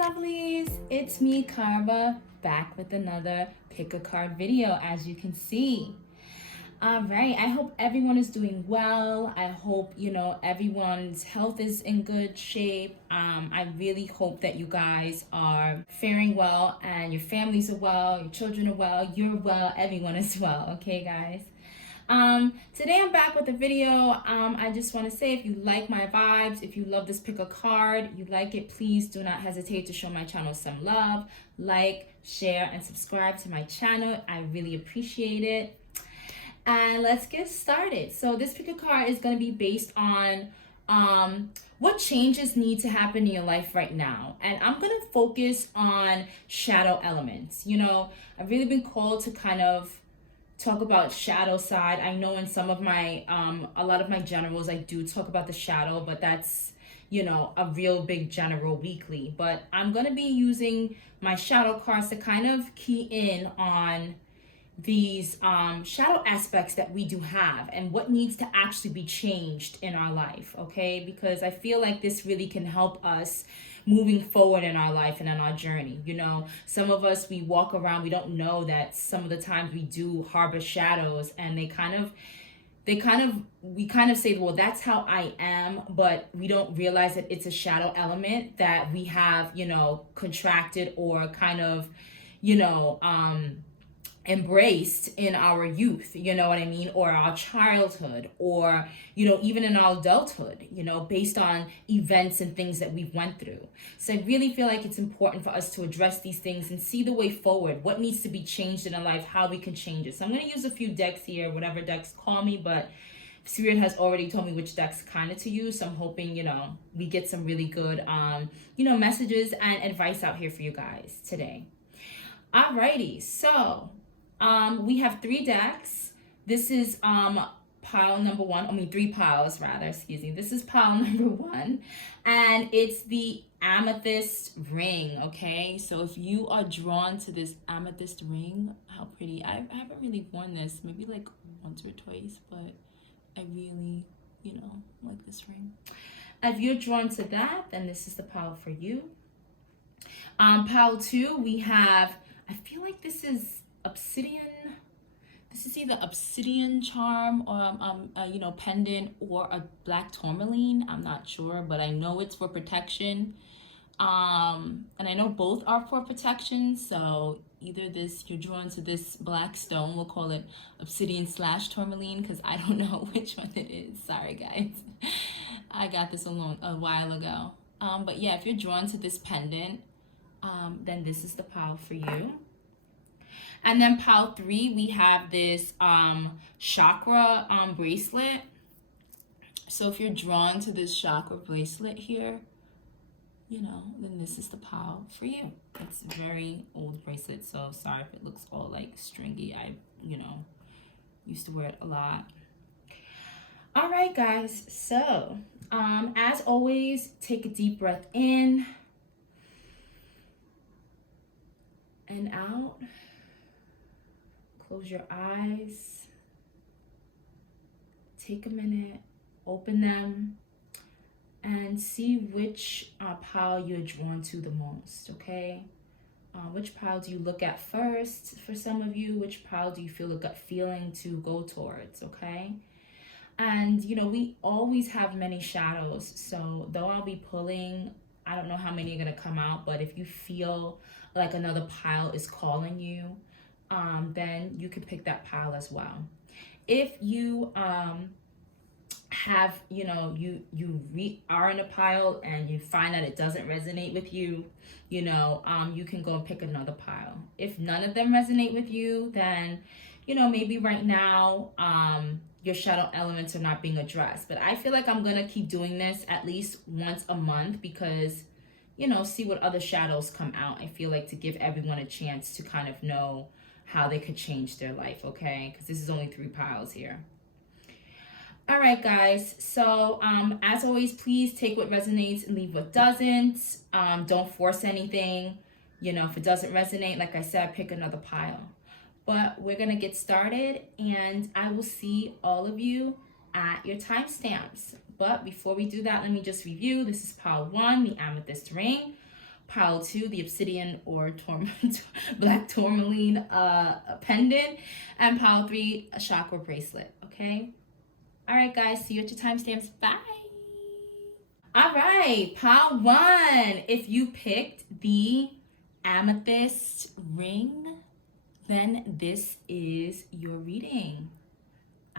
lovelies, it's me Karva back with another pick a card video, as you can see. All right, I hope everyone is doing well. I hope everyone's health is in good shape. I really hope that you guys are faring well and your families are well, your children are well, you're well, everyone is well. Okay, guys. Today I'm back with a video. I just want to say, if you like my vibes, if you love this pick a card, you like it, please do not hesitate to show my channel some love. Like, share, and subscribe to my channel. I really appreciate it. And let's get started. So this pick a card is going to be based on what changes need to happen in your life right now. And I'm going to focus on shadow elements. I've really been called to kind of talk about shadow side. I know in some of my a lot of my generals I do talk about the shadow, but that's a real big general weekly. But I'm going to be using my shadow cards to kind of key in on these shadow aspects that we do have and what needs to actually be changed in our life, okay? Because I feel like this really can help us moving forward in our life and in our journey. Some of us, we walk around, we don't know that some of the times we do harbor shadows, and we kind of say, well, that's how I am, but we don't realize that it's a shadow element that we have contracted or kind of embraced in our youth, or our childhood, or even in our adulthood, based on events and things that we've went through. So I really feel like it's important for us to address these things and see the way forward, what needs to be changed in our life, how we can change it. So I'm going to use a few decks here, whatever decks call me, but Spirit has already told me which decks kind of to use. So I'm hoping we get some really good messages and advice out here for you guys today. Alrighty, so we have 3 decks. This is pile number 1. 3 piles rather, excuse me. This is pile number 1, and it's the amethyst ring, okay? So if you are drawn to this amethyst ring, how pretty. I haven't really worn this, maybe like once or twice, but I really, like this ring. If you're drawn to that, then this is the pile for you. Pile 2, we have, I feel like this is obsidian. This is either obsidian charm or pendant, or a black tourmaline. I'm not sure, but I know it's for protection. And I know both are for protection. So either this, you're drawn to this black stone, we'll call it obsidian / tourmaline, because I don't know which one it is. Sorry guys, I got this a while ago. But yeah, if you're drawn to this pendant, then this is the pile for you. And then pile 3, we have this chakra bracelet. So if you're drawn to this chakra bracelet here, then this is the pile for you. It's a very old bracelet, so sorry if it looks all like stringy. I, used to wear it a lot. All right, guys. So, as always, take a deep breath in and out. Close your eyes, take a minute, open them, and see which pile you're drawn to the most, okay? Which pile do you look at first for some of you? Which pile do you feel a gut feeling to go towards, okay? And, we always have many shadows, so though I'll be pulling, I don't know how many are going to come out, but if you feel like another pile is calling you, then you can pick that pile as well. If you have, you are in a pile and you find that it doesn't resonate with you, you can go and pick another pile. If none of them resonate with you, then, maybe right now, your shadow elements are not being addressed. But I feel like I'm going to keep doing this at least once a month because, see what other shadows come out. I feel like to give everyone a chance to kind of know how they could change their life, okay? Because this is only 3 piles here. All right, guys. So as always, please take what resonates and leave what doesn't. Don't force anything. If it doesn't resonate, like I said, pick another pile. But we're going to get started, and I will see all of you at your timestamps. But before we do that, let me just review. This is pile 1, the amethyst ring. Pile 2, the obsidian or black tourmaline pendant. And pile 3, a chakra bracelet. Okay? All right, guys. See you at your timestamps. Bye. All right, pile 1. If you picked the amethyst ring, then this is your reading.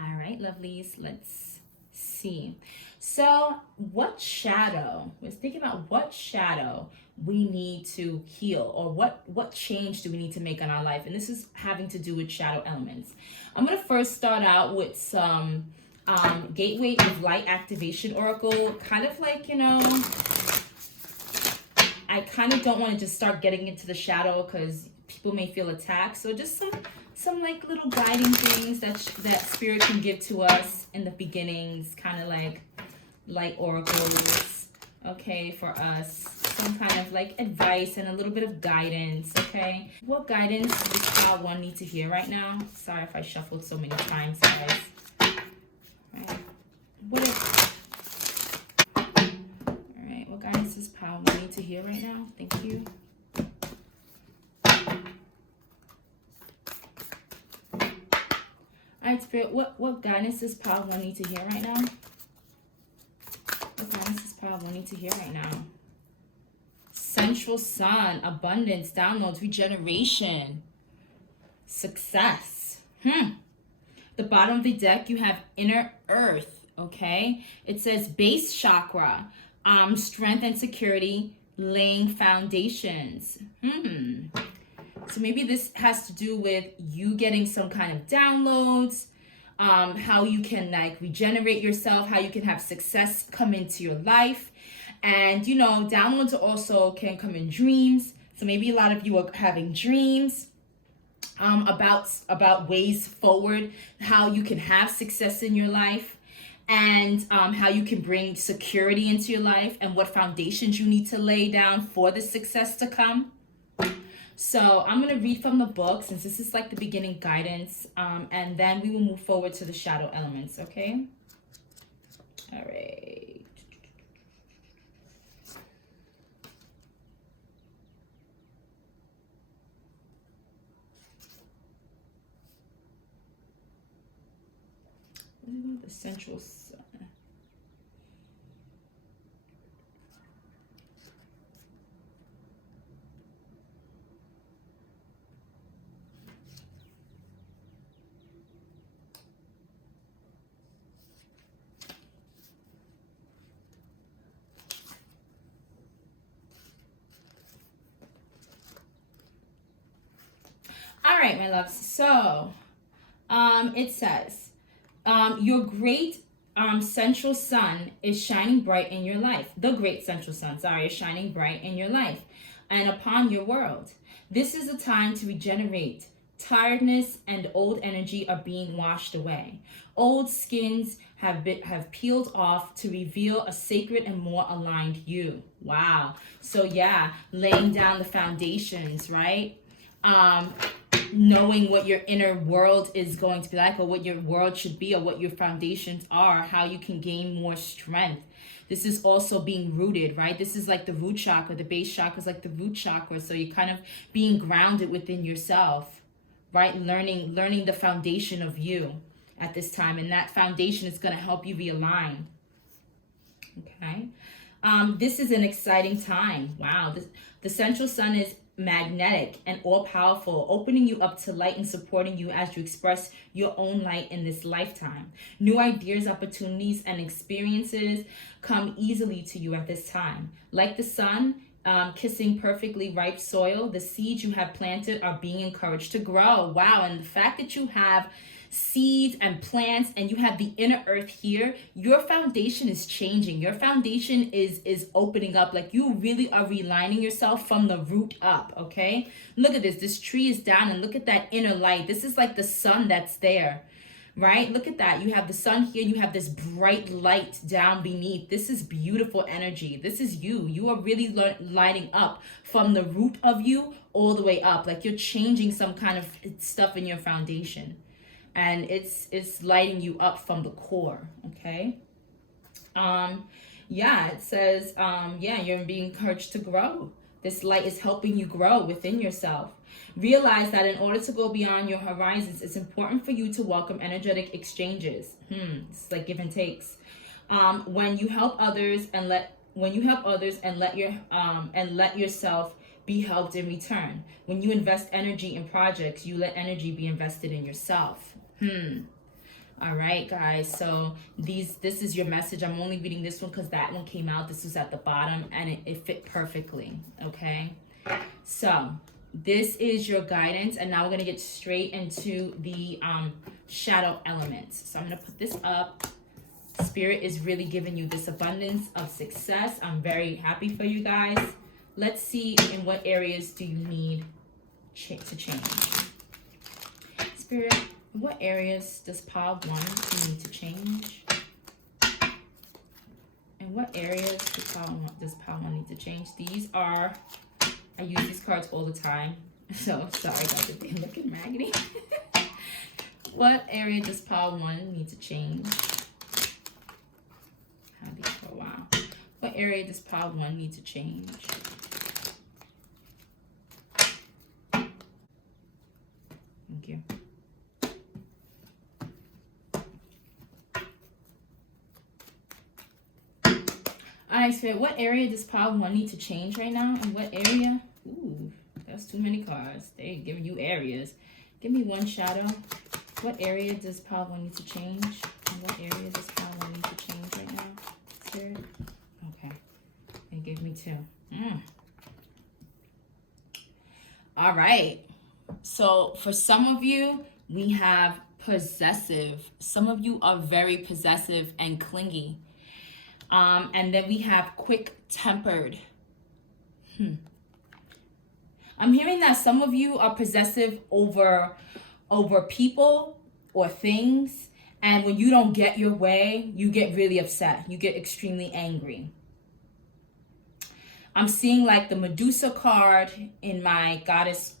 All right, lovelies, let's see. So what shadow, let's think about what shadow we need to heal, or what change do we need to make in our life. And this is having to do with shadow elements. I'm going to first start out with some Gateway of Light Activation Oracle, kind of like, you know, I kind of don't want to just start getting into the shadow because people may feel attacked. So just some like little guiding things that spirit can give to us in the beginnings, kind of like light oracles, okay, for us. Some kind of like advice and a little bit of guidance, okay? What guidance does pile 1 need to hear right now? Sorry if I shuffled so many times, guys. Right. Alright, what guidance does pile 1 need to hear right now? Thank you. Alright, Spirit, what guidance does pile 1 need to hear right now? What guidance does pile 1 need to hear right now? Central Sun, abundance, downloads, regeneration, success. The bottom of the deck, you have inner earth, okay? It says base chakra, strength and security, laying foundations. So maybe this has to do with you getting some kind of downloads, how you can like regenerate yourself, how you can have success come into your life. And, you know, downloads also can come in dreams. So maybe a lot of you are having dreams about ways forward, how you can have success in your life, and how you can bring security into your life, and what foundations you need to lay down for the success to come. So I'm going to read from the book, since this is like the beginning guidance, and then we will move forward to the shadow elements, okay? All right. The central sun. All right, my loves. So, it says, your great central sun is shining bright in your life. The great central sun, is shining bright in your life and upon your world. This is a time to regenerate. Tiredness and old energy are being washed away. Old skins have peeled off to reveal a sacred and more aligned you. Wow. So yeah, laying down the foundations, right? Knowing what your inner world is going to be like, or what your world should be, or what your foundations are, how you can gain more strength. This is also being rooted, right? This is like the root chakra. The base chakra is like the root chakra. So you're kind of being grounded within yourself, right? Learning the foundation of you at this time. And that foundation is going to help you realign. Okay. This is an exciting time. Wow. The central sun is magnetic and all-powerful, opening you up to light and supporting you as you express your own light in this lifetime. New ideas, opportunities, and experiences come easily to you at this time. Like the sun kissing perfectly ripe soil, the seeds you have planted are being encouraged to grow. Wow, and the fact that you have seeds and plants and you have the inner earth here, your foundation is changing. Your foundation is opening up. Like you really are realigning yourself from the root up, okay? Look at this. This tree is down and look at that inner light. This is like the sun that's there, right? Look at that. You have the sun here. You have this bright light down beneath. This is beautiful energy. This is you. You are really lighting up from the root of you all the way up. Like you're changing some kind of stuff in your foundation. And it's lighting you up from the core, okay? Yeah, it says, yeah, you're being encouraged to grow. This light is helping you grow within yourself. Realize that in order to go beyond your horizons, it's important for you to welcome energetic exchanges. It's like give and takes. When you help others and let yourself be helped in return. When you invest energy in projects, you let energy be invested in yourself. All right, guys. So this is your message. I'm only reading this one because that one came out. This was at the bottom and it fit perfectly. Okay. So this is your guidance, and now we're gonna get straight into the shadow elements. So I'm gonna put this up. Spirit is really giving you this abundance of success. I'm very happy for you guys. Let's see in what areas do you need to change. Spirit, in what areas does pile 1 need to change? In what areas does pile 1 need to change? These are, I use these cards all the time. So sorry guys if they're looking raggedy. What area does pile 1 need to change? Had these for a while. What area does pile 1 need to change? Thank you. Alright, Spirit, what area does pile 1 need to change right now? And what area? Ooh, that's too many cards. They're giving you areas. Give me one shadow. What area does pile 1 need to change? And what area does pile 1 need to change right now, Spirit? Okay. They gave me 2. All right. So for some of you, we have possessive. Some of you are very possessive and clingy. And then we have quick-tempered. I'm hearing that some of you are possessive over people or things. And when you don't get your way, you get really upset. You get extremely angry. I'm seeing like the Medusa card in my goddess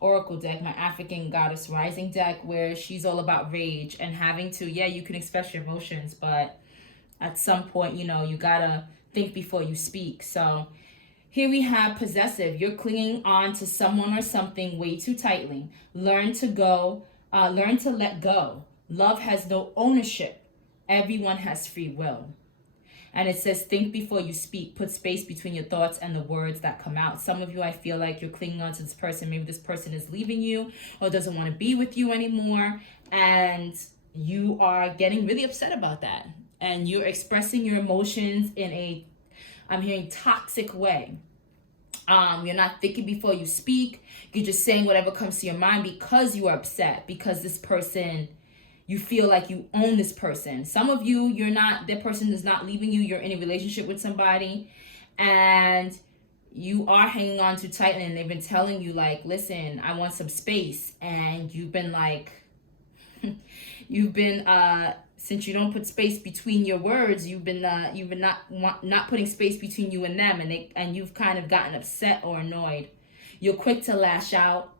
oracle deck, my African goddess rising deck, where she's all about rage and having to, yeah, you can express your emotions, but at some point, you know, you gotta think before you speak. So here we have possessive. You're clinging on to someone or something way too tightly. Learn to let go. Love has no ownership. Everyone has free will. And it says, think before you speak. Put space between your thoughts and the words that come out. Some of you, I feel like you're clinging on to this person. Maybe this person is leaving you or doesn't want to be with you anymore. And you are getting really upset about that. And you're expressing your emotions in a, I'm hearing, toxic way. You're not thinking before you speak. You're just saying whatever comes to your mind because you are upset. Because this person, you feel like you own this person. Some of you, you're not, that person is not leaving you. You're in a relationship with somebody and you are hanging on too tightly and they've been telling you like, listen, I want some space. And you've been like, since you don't put space between your words, you've been not putting space between you and them, and you've kind of gotten upset or annoyed. You're quick to lash out.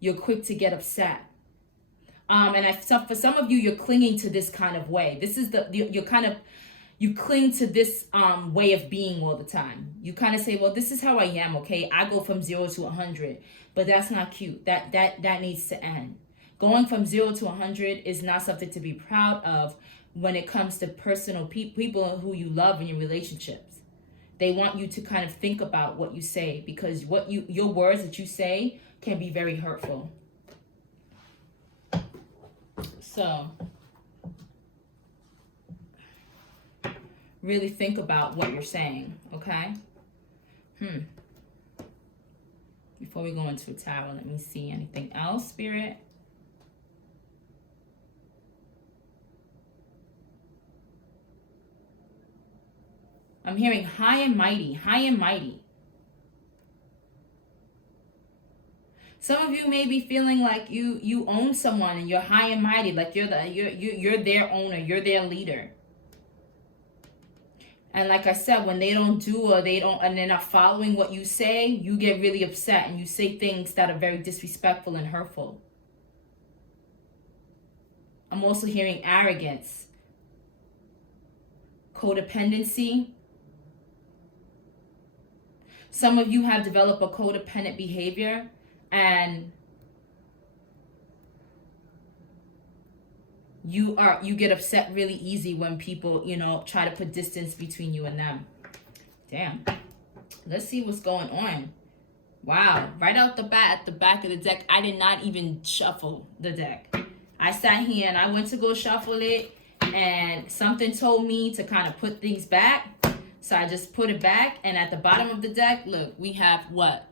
You're quick to get upset. For some of you, you're clinging to this kind of way. This is you cling to this way of being all the time. You kind of say, well, this is how I am, okay? I go from 0 to 100, but that's not cute. That needs to end. Going from 0 to 100 is not something to be proud of when it comes to personal people who you love in your relationships. They want you to kind of think about what you say because your words that you say can be very hurtful. So really think about what you're saying, okay? Before we go into a tower, let me see anything else, Spirit. I'm hearing high and mighty, high and mighty. Some of you may be feeling like you own someone and you're high and mighty, like you're their owner, you're their leader. And like I said, when they don't do or and they're not following what you say, you get really upset and you say things that are very disrespectful and hurtful. I'm also hearing arrogance, codependency. Some of you have developed a codependent behavior, and you get upset really easy when people, you know, try to put distance between you and them. Damn. Let's see what's going on. Wow. Right out the bat, at the back of the deck, I did not even shuffle the deck. I sat here and I went to go shuffle it, and something told me to kind of put things back. So I just put it back, and at the bottom of the deck, look, we have what?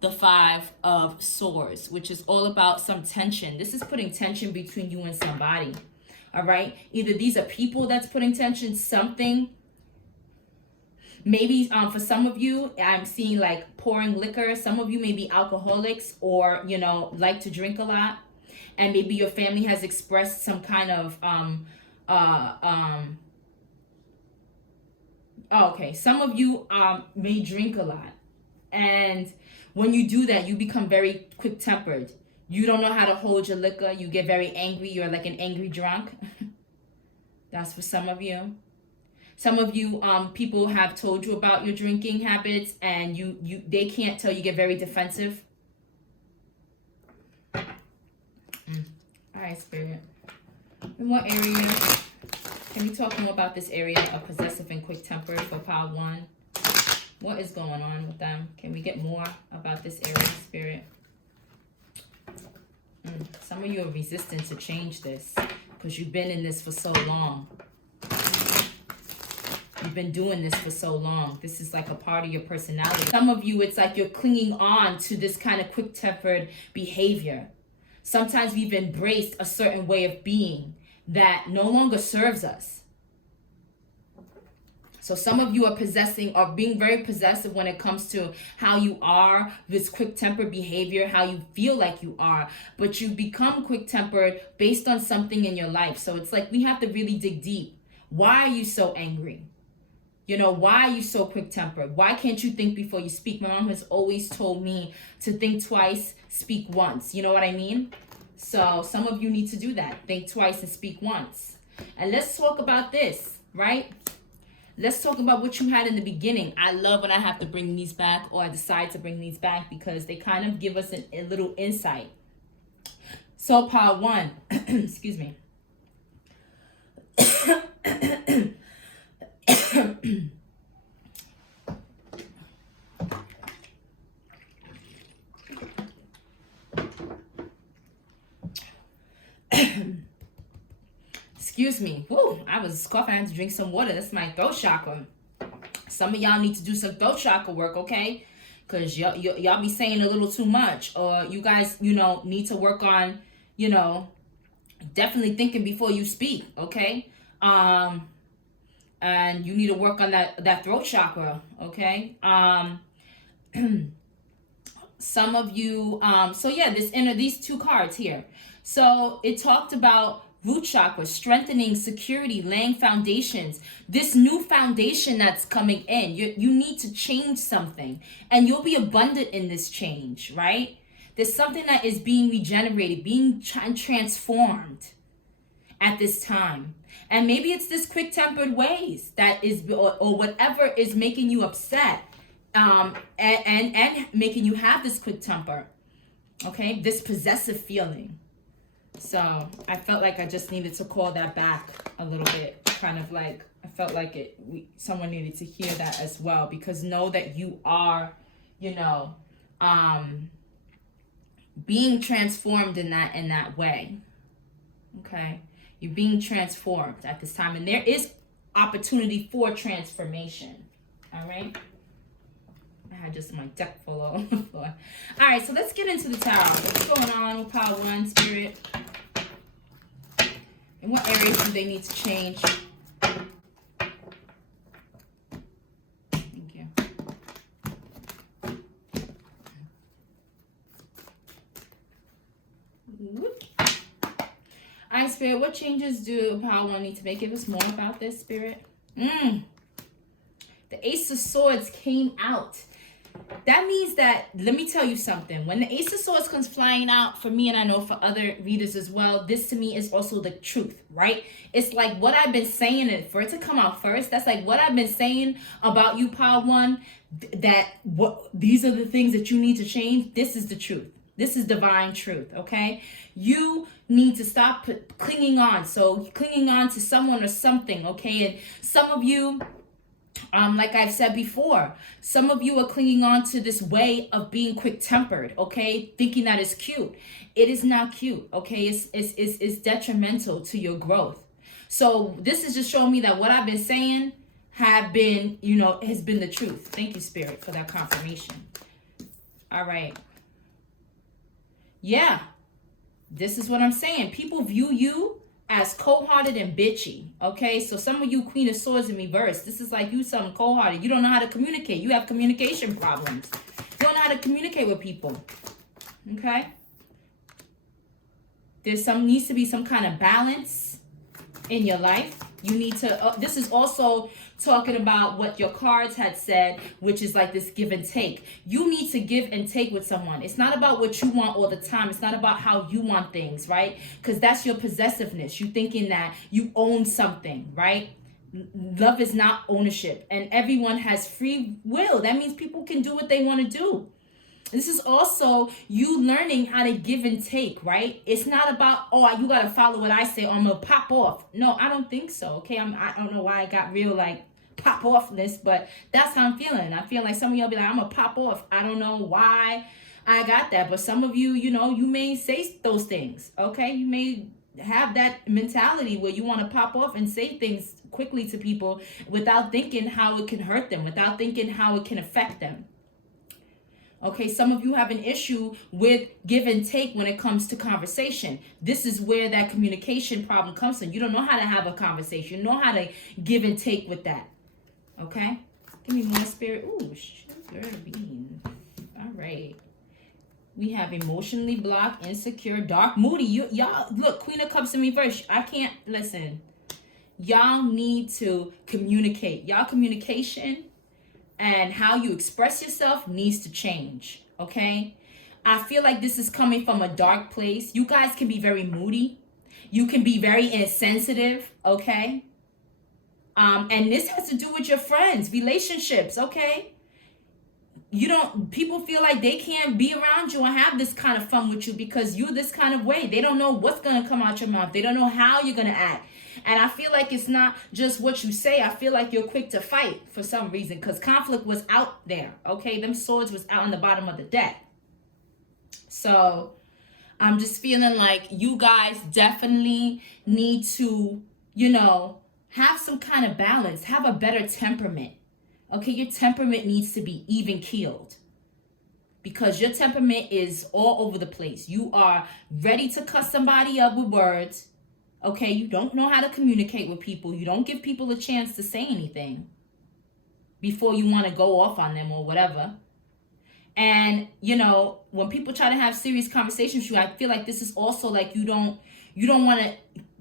The 5 of Swords, which is all about some tension. This is putting tension between you and somebody. All right? Either these are people that's putting tension, something. Maybe for some of you, I'm seeing like pouring liquor. Some of you may be alcoholics, or, you know, like to drink a lot. And maybe your family has expressed some kind of, okay, some of you may drink a lot. And when you do that, you become very quick-tempered. You don't know how to hold your liquor. You get very angry. You're like an angry drunk. That's for some of you. Some of you, people have told you about your drinking habits, and they can't tell. You get very defensive. All right, Spirit. In what area? Can we talk more about this area of possessive and quick-tempered for Pile 1? What is going on with them? Can we get more about this area, Spirit? Some of you are resistant to change this because you've been in this for so long. You've been doing this for so long. This is like a part of your personality. Some of you, it's like you're clinging on to this kind of quick-tempered behavior. Sometimes we've embraced a certain way of being that no longer serves us. So some of you are being very possessive when it comes to how you are, this quick-tempered behavior, how you feel like you are. But you become quick-tempered based on something in your life. So it's like we have to really dig deep. Why are you so angry? You know, why are you so quick-tempered? Why can't you think before you speak? My mom has always told me to think twice, speak once. You know what I mean? So some of you need to do that. Think twice and speak once. And let's talk about this, right? Let's talk about what you had in the beginning. I love when I have to bring these back, or I decide to bring these back, because they kind of give us a little insight. So Pile 1, excuse me. Excuse me. Woo, I was coughing. I had to drink some water. That's my throat chakra. Some of y'all need to do some throat chakra work, okay? Because y'all be saying a little too much. Or you guys, you know, need to work on, you know, definitely thinking before you speak, okay? And you need to work on that throat chakra, okay? Some of you, so yeah, these 2 cards here. So it talked about root chakra, strengthening, security, laying foundations. This new foundation that's coming in, you need to change something, and you'll be abundant in this change, right? There's something that is being regenerated, being transformed at this time. And maybe it's this quick-tempered ways that is, or whatever is making you upset, and making you have this quick temper, okay? This possessive feeling. So I felt like I just needed to call that back a little bit. Kind of like, I felt like someone needed to hear that as well, because know that you are, you know, being transformed in that way, okay? You're being transformed at this time, and there is opportunity for transformation, all right? I had just my deck full on the floor. All right, so let's get into the tarot. What's going on with Pile 1, Spirit? And what areas do they need to change? Thank you. Whoop. All right, Spirit, what changes do Pile 1 need to make? Give us more about this, Spirit. The Ace of Swords came out. That means that, let me tell you something. When the Ace of Swords comes flying out for me, and I know for other readers as well, this to me is also the truth, right? It's like what I've been saying, and for it to come out first, that's like what I've been saying about you, Power One, that what these are the things that you need to change. This is the truth. This is divine truth, okay? You need to stop clinging on. So clinging on to someone or something, okay? And some of you, like I've said before, some of you are clinging on to this way of being quick-tempered, okay? Thinking that it's cute. It is not cute, okay? It's detrimental to your growth. So this is just showing me that what I've been saying have been, has been the truth. Thank you, Spirit, for that confirmation. All right. Yeah, this is what I'm saying. People view you as cold-hearted and bitchy, okay? So some of you, Queen of Swords in reverse, this is like you something cold-hearted. You don't know how to communicate. You have communication problems. You don't know how to communicate with people, okay? Needs to be some kind of balance in your life. You need to, this is also talking about what your cards had said, which is like this give and take. You need to give and take with someone. It's not about what you want all the time. It's not about how you want things, right? Because that's your possessiveness. You thinking that you own something, right? Love is not ownership, and everyone has free will. That means people can do what they want to do. This is also you learning how to give and take, right? It's not about, oh, you got to follow what I say or I'm going to pop off. No, I don't think so, okay? I don't know why I got real, like, pop offness, but that's how I'm feeling. I feel like some of y'all be like, I'm going to pop off. I don't know why I got that, but some of you, you may say those things, okay? You may have that mentality where you want to pop off and say things quickly to people without thinking how it can hurt them, without thinking how it can affect them. Okay, some of you have an issue with give and take when it comes to conversation. This is where that communication problem comes in. You don't know how to have a conversation. You know how to give and take with that. Okay? Give me more, Spirit. Ooh, sugar bean. All right. We have emotionally blocked, insecure, dark, moody. Y'all, look, Queen of Cups in reverse. I can't, listen. Y'all need to communicate. Y'all communication and how you express yourself needs to change, okay? I feel like this is coming from a dark place. You guys can be very moody. You can be very insensitive, okay? And this has to do with your friends, relationships, okay? People feel like they can't be around you and have this kind of fun with you because you're this kind of way. They don't know what's going to come out your mouth. They don't know how you're going to act. And I feel like it's not just what you say. I feel like you're quick to fight for some reason because conflict was out there, okay? Them swords was out on the bottom of the deck. So I'm just feeling like you guys definitely need to, have some kind of balance. Have a better temperament, okay? Your temperament needs to be even keeled because your temperament is all over the place. You are ready to cuss somebody up with words. Okay, you don't know how to communicate with people. You don't give people a chance to say anything before you want to go off on them or whatever. And, when people try to have serious conversations with you, I feel like this is also like you don't want to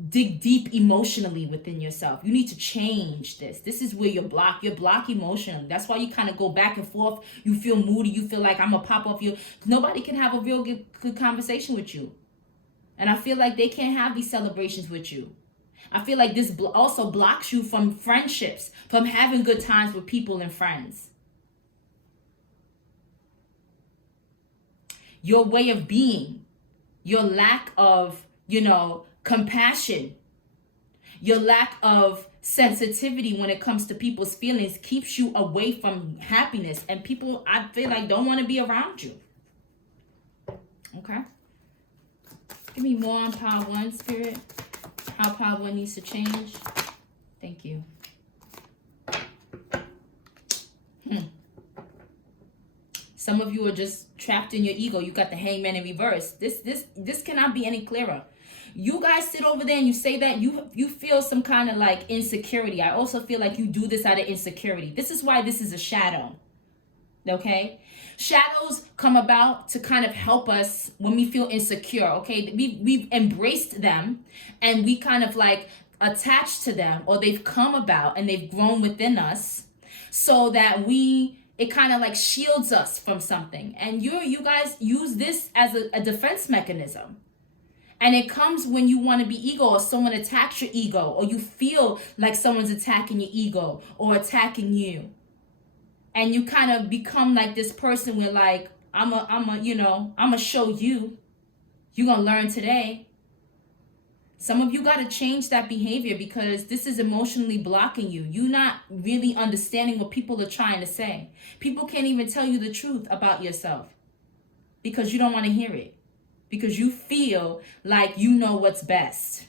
dig deep emotionally within yourself. You need to change this. This is where you're blocked. You're blocked emotionally. That's why you kind of go back and forth. You feel moody. You feel like I'm going to pop off you. Nobody can have a real good conversation with you. And I feel like they can't have these celebrations with you. I feel like this also blocks you from friendships, from having good times with people and friends. Your way of being, your lack of, compassion, your lack of sensitivity when it comes to people's feelings keeps you away from happiness. And people, I feel like, don't want to be around you. Okay? Give me more on Power One, Spirit. How Power One needs to change. Thank you. Some of you are just trapped in your ego. You got the Hangman in reverse. This cannot be any clearer. You guys sit over there and you say that you feel some kind of like insecurity. I also feel like you do this out of insecurity. This is why this is a shadow. Okay? Shadows come about to kind of help us when we feel insecure, okay? We've embraced them and we kind of like attached to them, or they've come about and they've grown within us so that we it kind of like shields us from something. And you guys use this as a defense mechanism. And it comes when you want to be ego, or someone attacks your ego, or you feel like someone's attacking your ego or attacking you. And you kind of become like this person where like, I'm a show you. You're going to learn today. Some of you got to change that behavior, because this is emotionally blocking you. You're not really understanding what people are trying to say. People can't even tell you the truth about yourself because you don't want to hear it. Because you feel like you know what's best.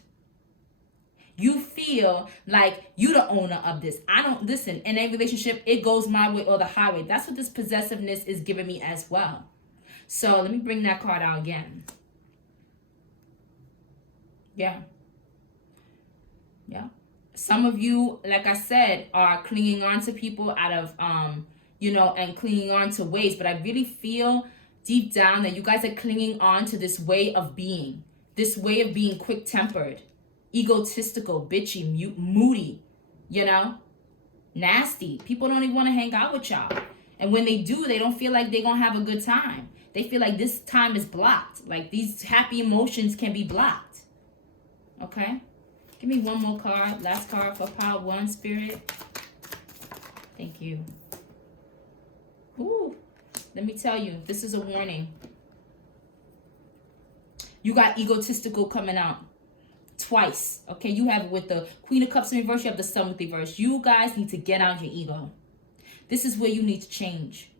You feel like you the owner of this. I don't listen. In a relationship, it goes my way or the highway. That's what this possessiveness is giving me as well. So let me bring that card out again. Yeah. Some of you, like I said, are clinging on to people out of, and clinging on to ways. But I really feel deep down that you guys are clinging on to this way of being quick-tempered, egotistical, bitchy, moody, nasty. People don't even want to hang out with y'all. And when they do, they don't feel like they're going to have a good time. They feel like this time is blocked. Like these happy emotions can be blocked. Okay? Give me one more card. Last card for Power 1, Spirit. Thank you. Ooh. Let me tell you, this is a warning. You got egotistical coming out twice. Okay, you have it with the Queen of Cups in reverse. You have the Sun with reverse. You guys need to get out your ego. This is where you need to change.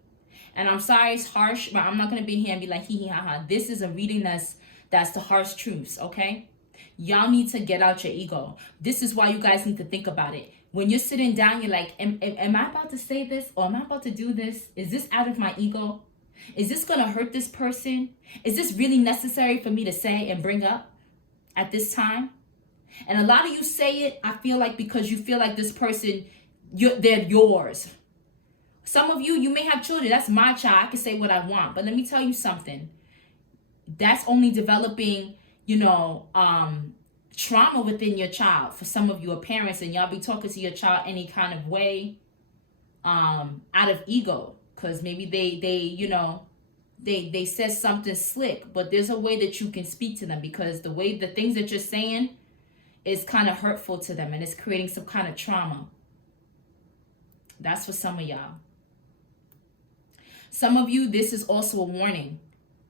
And I'm sorry it's harsh, but I'm not going to be here and be like, hee hee ha ha. This is a reading that's the harsh truths, okay? Y'all need to get out your ego. This is why you guys need to think about it. When you're sitting down, you're like, am I about to say this? Or am I about to do this? Is this out of my ego? Is this going to hurt this person? Is this really necessary for me to say and bring up at this time? And a lot of you say it, I feel like, because you feel like this person, they're yours. Some of you may have children. That's my child. I can say what I want. But let me tell you something. That's only developing, trauma within your child. For some of you are parents, and y'all be talking to your child any kind of way, out of ego, because maybe they said something slick, but there's a way that you can speak to them, because the things that you're saying is kind of hurtful to them, and it's creating some kind of trauma. That's for some of y'all. Some of you, this is also a warning.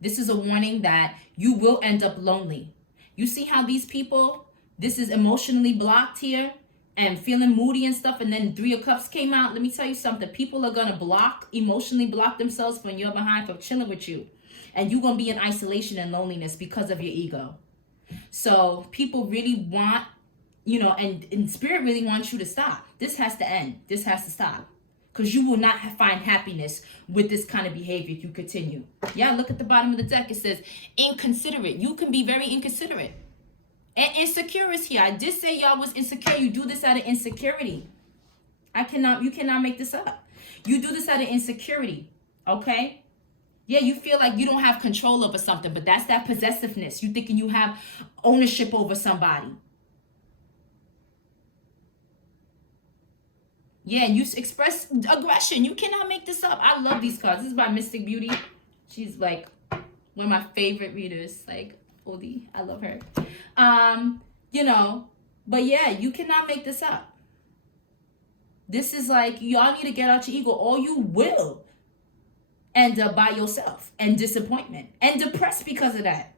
This is a warning that you will end up lonely. You see how these people, this is emotionally blocked here and feeling moody and stuff, and then 3 of Cups came out. Let me tell you something. People are going to emotionally block themselves when you're behind from chilling with you. And you're going to be in isolation and loneliness because of your ego. So people really want, and Spirit really wants you to stop. This has to end. This has to stop. Because you will not find happiness with this kind of behavior if you continue. Yeah, look at the bottom of the deck. It says inconsiderate. You can be very inconsiderate. And insecure is here. I did say y'all was insecure. You do this out of insecurity. You cannot make this up. You do this out of insecurity. Okay? Yeah, you feel like you don't have control over something, but that's that possessiveness. You thinking you have ownership over somebody. Yeah, and you express aggression. You cannot make this up. I love these cards. This is by Mystic Beauty. She's like one of my favorite readers. Like, oldie. I love her. But yeah, you cannot make this up. This is like, y'all need to get out your ego, or you will end up by yourself and disappointment and depressed because of that.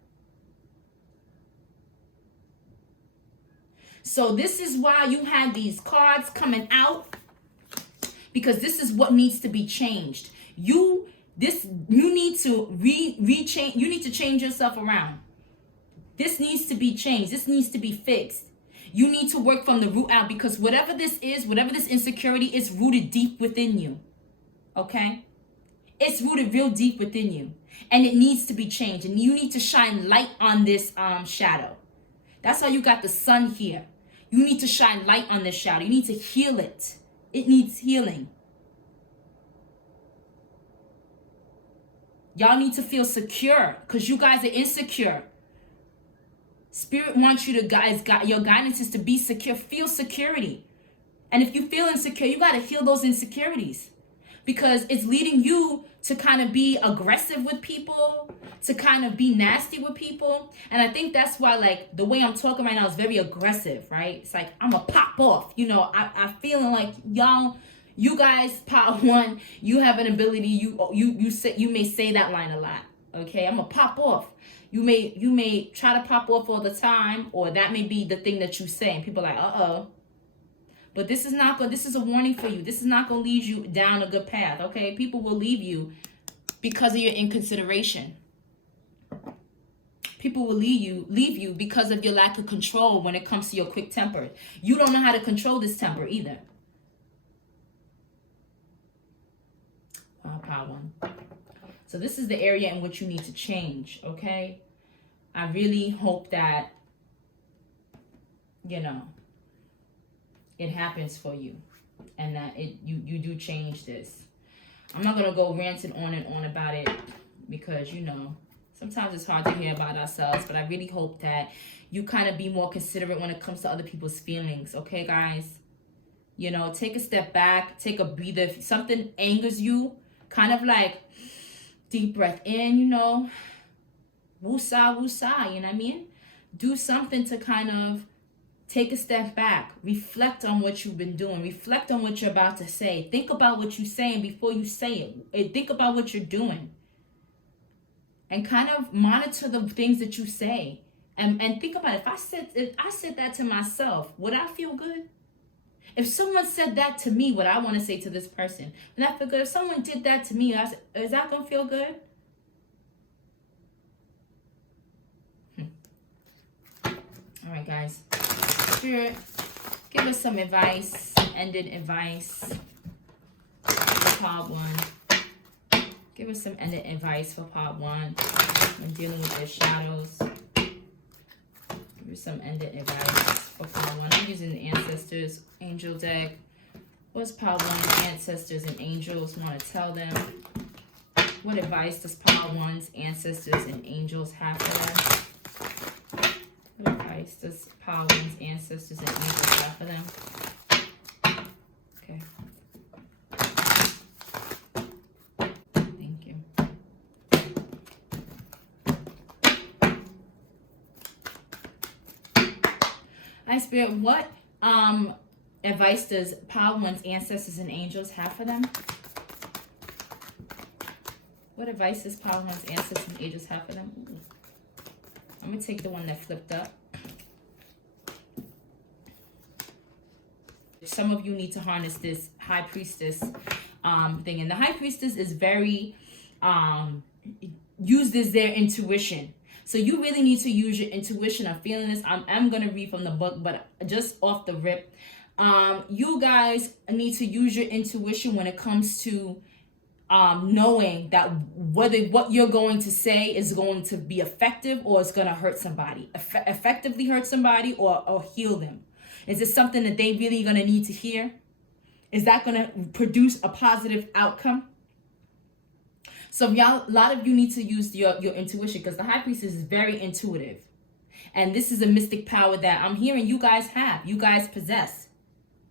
So this is why you have these cards coming out, because this is what needs to be changed. You need to change. You need to change yourself around. This needs to be changed. This needs to be fixed. You need to work from the root out, because whatever this is, whatever this insecurity is, rooted deep within you. Okay? It's rooted real deep within you, and it needs to be changed. And you need to shine light on this shadow. That's why you got the sun here. You need to shine light on this shadow. You need to heal it. It needs healing. Y'all need to feel secure, because you guys are insecure. Spirit wants you to, your guidance is to be secure. Feel security. And if you feel insecure, you got to heal those insecurities. because it's leading you to kind of be aggressive with people, to kind of be nasty with people. And I think that's why, like, the way I'm talking right now is very aggressive, right? It's like, I'm going to pop off. You know, I feeling like you guys, part one, you have an ability, you may say that line a lot. Okay, I'm going to pop off. You may try to pop off all the time, or that may be the thing that you say. And people are like, uh-oh. But this is not good. This is a warning for you. This is not going to lead you down a good path, okay? People will leave you because of your inconsideration. People will leave you because of your lack of control when it comes to your quick temper. You don't know how to control this temper either. Power one. So this is the area in which you need to change, okay? I really hope that, you know, it happens for you and that you do change this. I'm not going to go ranting on and on about it because, you know, sometimes it's hard to hear about ourselves, but I really hope that you kind of be more considerate when it comes to other people's feelings, okay, guys? You know, take a step back, take a breather. If something angers you, kind of like deep breath in, you know, woosah, woosah, you know what I mean? Do something to kind of take a step back. Reflect on what you've been doing. Reflect on what you're about to say. Think about what you're saying before you say it. Think about what you're doing. And kind of monitor the things that you say. And think about it. If I said that to myself, would I feel good? If someone said that to me, what I want to say to this person, would I feel good? If someone did that to me, is that going to feel good? All right, guys. Spirit, give us some advice, ended advice for part one. Give us some ended advice for part one when dealing with their shadows. Give us some ended advice for part one. I'm using the Ancestors Angel deck. What's part one Ancestors and Angels want to tell them? What advice does part one's Ancestors and Angels have for them? What advice does Power One's Ancestors and Angels have for them? Okay. Thank you. Hi, Spirit. What advice does Power One's Ancestors and Angels have for them? What advice does Power One's Ancestors and Angels have for them? Ooh. I'm going to take the one that flipped up. Some of you need to harness this High Priestess thing. And the High Priestess is very, used as their intuition. So you really need to use your intuition. I'm feeling this. I'm going to read from the book, but just off the rip. You guys need to use your intuition when it comes to knowing that whether what you're going to say is going to be effective or it's going to hurt somebody, effectively hurt somebody or heal them. Is it something that they really going to need to hear? Is that going to produce a positive outcome? So y'all, a lot of you need to use your intuition because the High Priestess is very intuitive. And this is a mystic power that I'm hearing you guys have, you guys possess,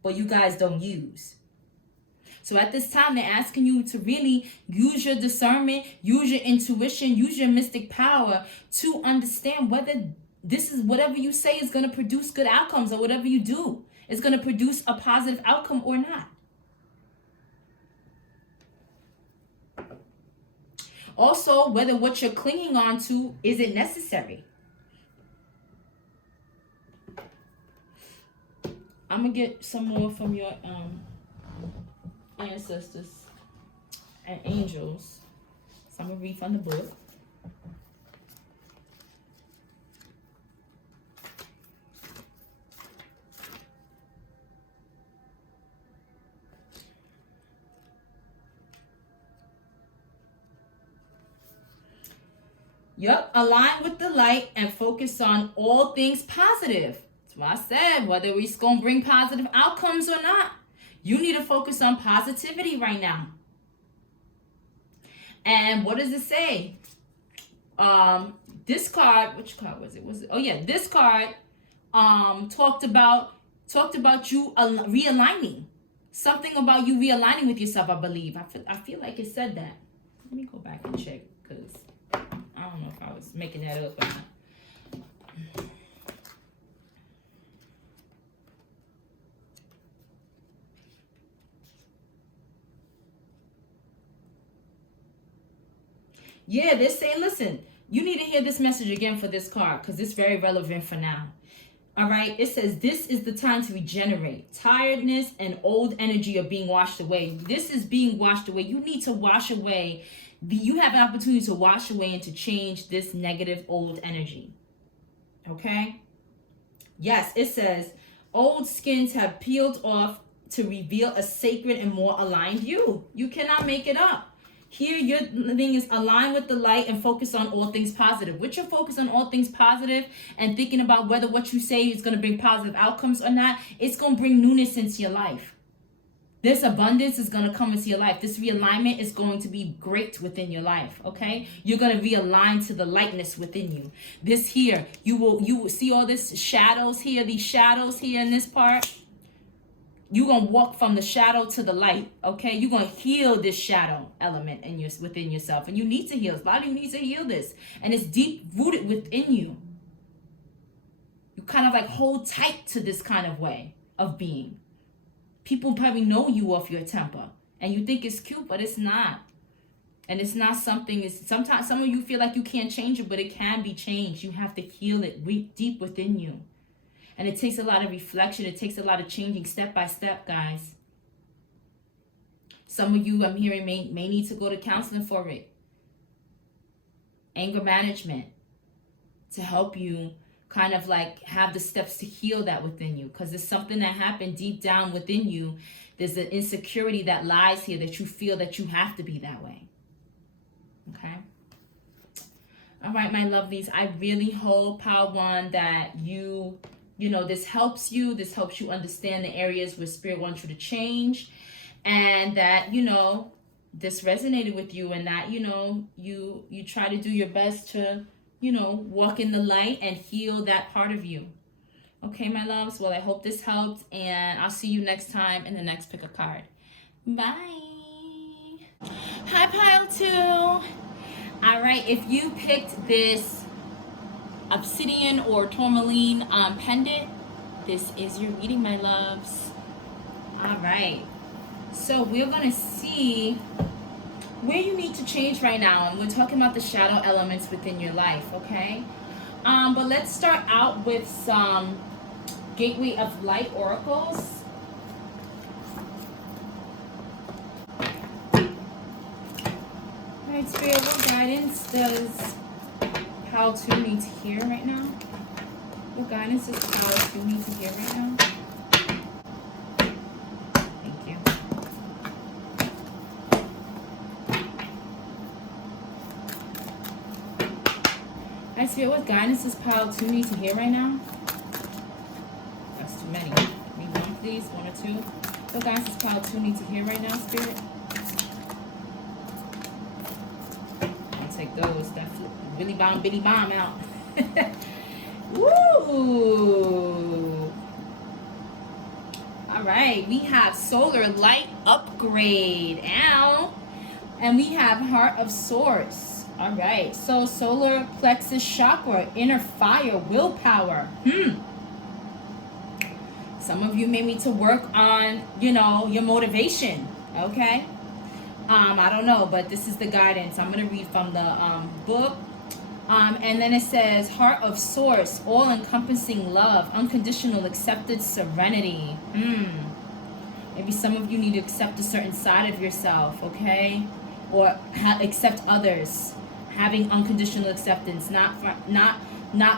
but you guys don't use. So at this time, they're asking you to really use your discernment, use your intuition, use your mystic power to understand whether this is whatever you say is going to produce good outcomes or whatever you do is going to produce a positive outcome or not. Also, whether what you're clinging on to, is it necessary? I'm going to get some more from your Ancestors and Angels. So I'm going to read from the book. Yep, align with the light and focus on all things positive. That's what I said, whether it's going to bring positive outcomes or not. You need to focus on positivity right now. And what does it say? This card, which card was it? This card talked about you realigning. Something about you realigning with yourself, I believe. I feel like it said that. Let me go back and check, because I don't know if I was making that up or not. Yeah, they're saying, listen, you need to hear this message again for this card, because it's very relevant for now. All right, it says this is the time to regenerate. Tiredness and old energy are being washed away. This is being washed away. You need to wash away. You have an opportunity to wash away and to change this negative old energy. Okay? Yes, it says old skins have peeled off to reveal a sacred and more aligned you. You cannot make it up. Here, your thing is align with the light and focus on all things positive. With your focus on all things positive and thinking about whether what you say is going to bring positive outcomes or not, it's going to bring newness into your life. This abundance is going to come into your life. This realignment is going to be great within your life, okay? You're going to realign to the lightness within you. This here, you will see all this shadows here, these shadows here in this part. You're going to walk from the shadow to the light, okay? You're going to heal this shadow element within yourself. And you need to heal. A lot of you need to heal this. And it's deep-rooted within you. You kind of like hold tight to this kind of way of being. People probably know you off your temper. And you think it's cute, but it's not. And it's not something, sometimes some of you feel like you can't change it, but it can be changed. You have to heal it deep within you. And it takes a lot of reflection. It takes a lot of changing step by step, guys. Some of you, I'm hearing, may need to go to counseling for it. Anger management. To help you kind of like have the steps to heal that within you. Because there's something that happened deep down within you. There's an insecurity that lies here that you feel that you have to be that way. Okay? All right, my lovelies. I really hope, Power One, that you know, this helps you. This helps you understand the areas where Spirit wants you to change. And that, you know, this resonated with you. And that, you know, you try to do your best to, you know, walk in the light and heal that part of you. Okay, my loves. Well, I hope this helped. And I'll see you next time in the next pick a card. Bye. Hi, Pile 2. All right. If you picked this obsidian or tourmaline pendant, this is your reading, my loves. All right, so we're gonna see where you need to change right now, and we're talking about the shadow elements within your life. Okay, but let's start out with some Gateway of Light oracles. All right, Spirit, what guidance does Pile 2 need to hear right now? What guidance does Pile 2 need to hear right now? Thank you. I see what guidance does Pile 2 need to hear right now? That's too many. Maybe one, please. One or two. What guidance does Pile 2 need to hear right now, Spirit? I'll take those. That's Billy Bomb out. Woo! All right, we have Solar Light Upgrade. Ow! And we have Heart of Source. All right, so Solar Plexus Chakra, Inner Fire, Willpower. Some of you may need to work on, you know, your motivation. Okay? I don't know, but this is the guidance. I'm going to read from the book. And then it says, Heart of Source, all-encompassing love, unconditional accepted serenity. Maybe some of you need to accept a certain side of yourself, okay? Or accept others. Having unconditional acceptance, not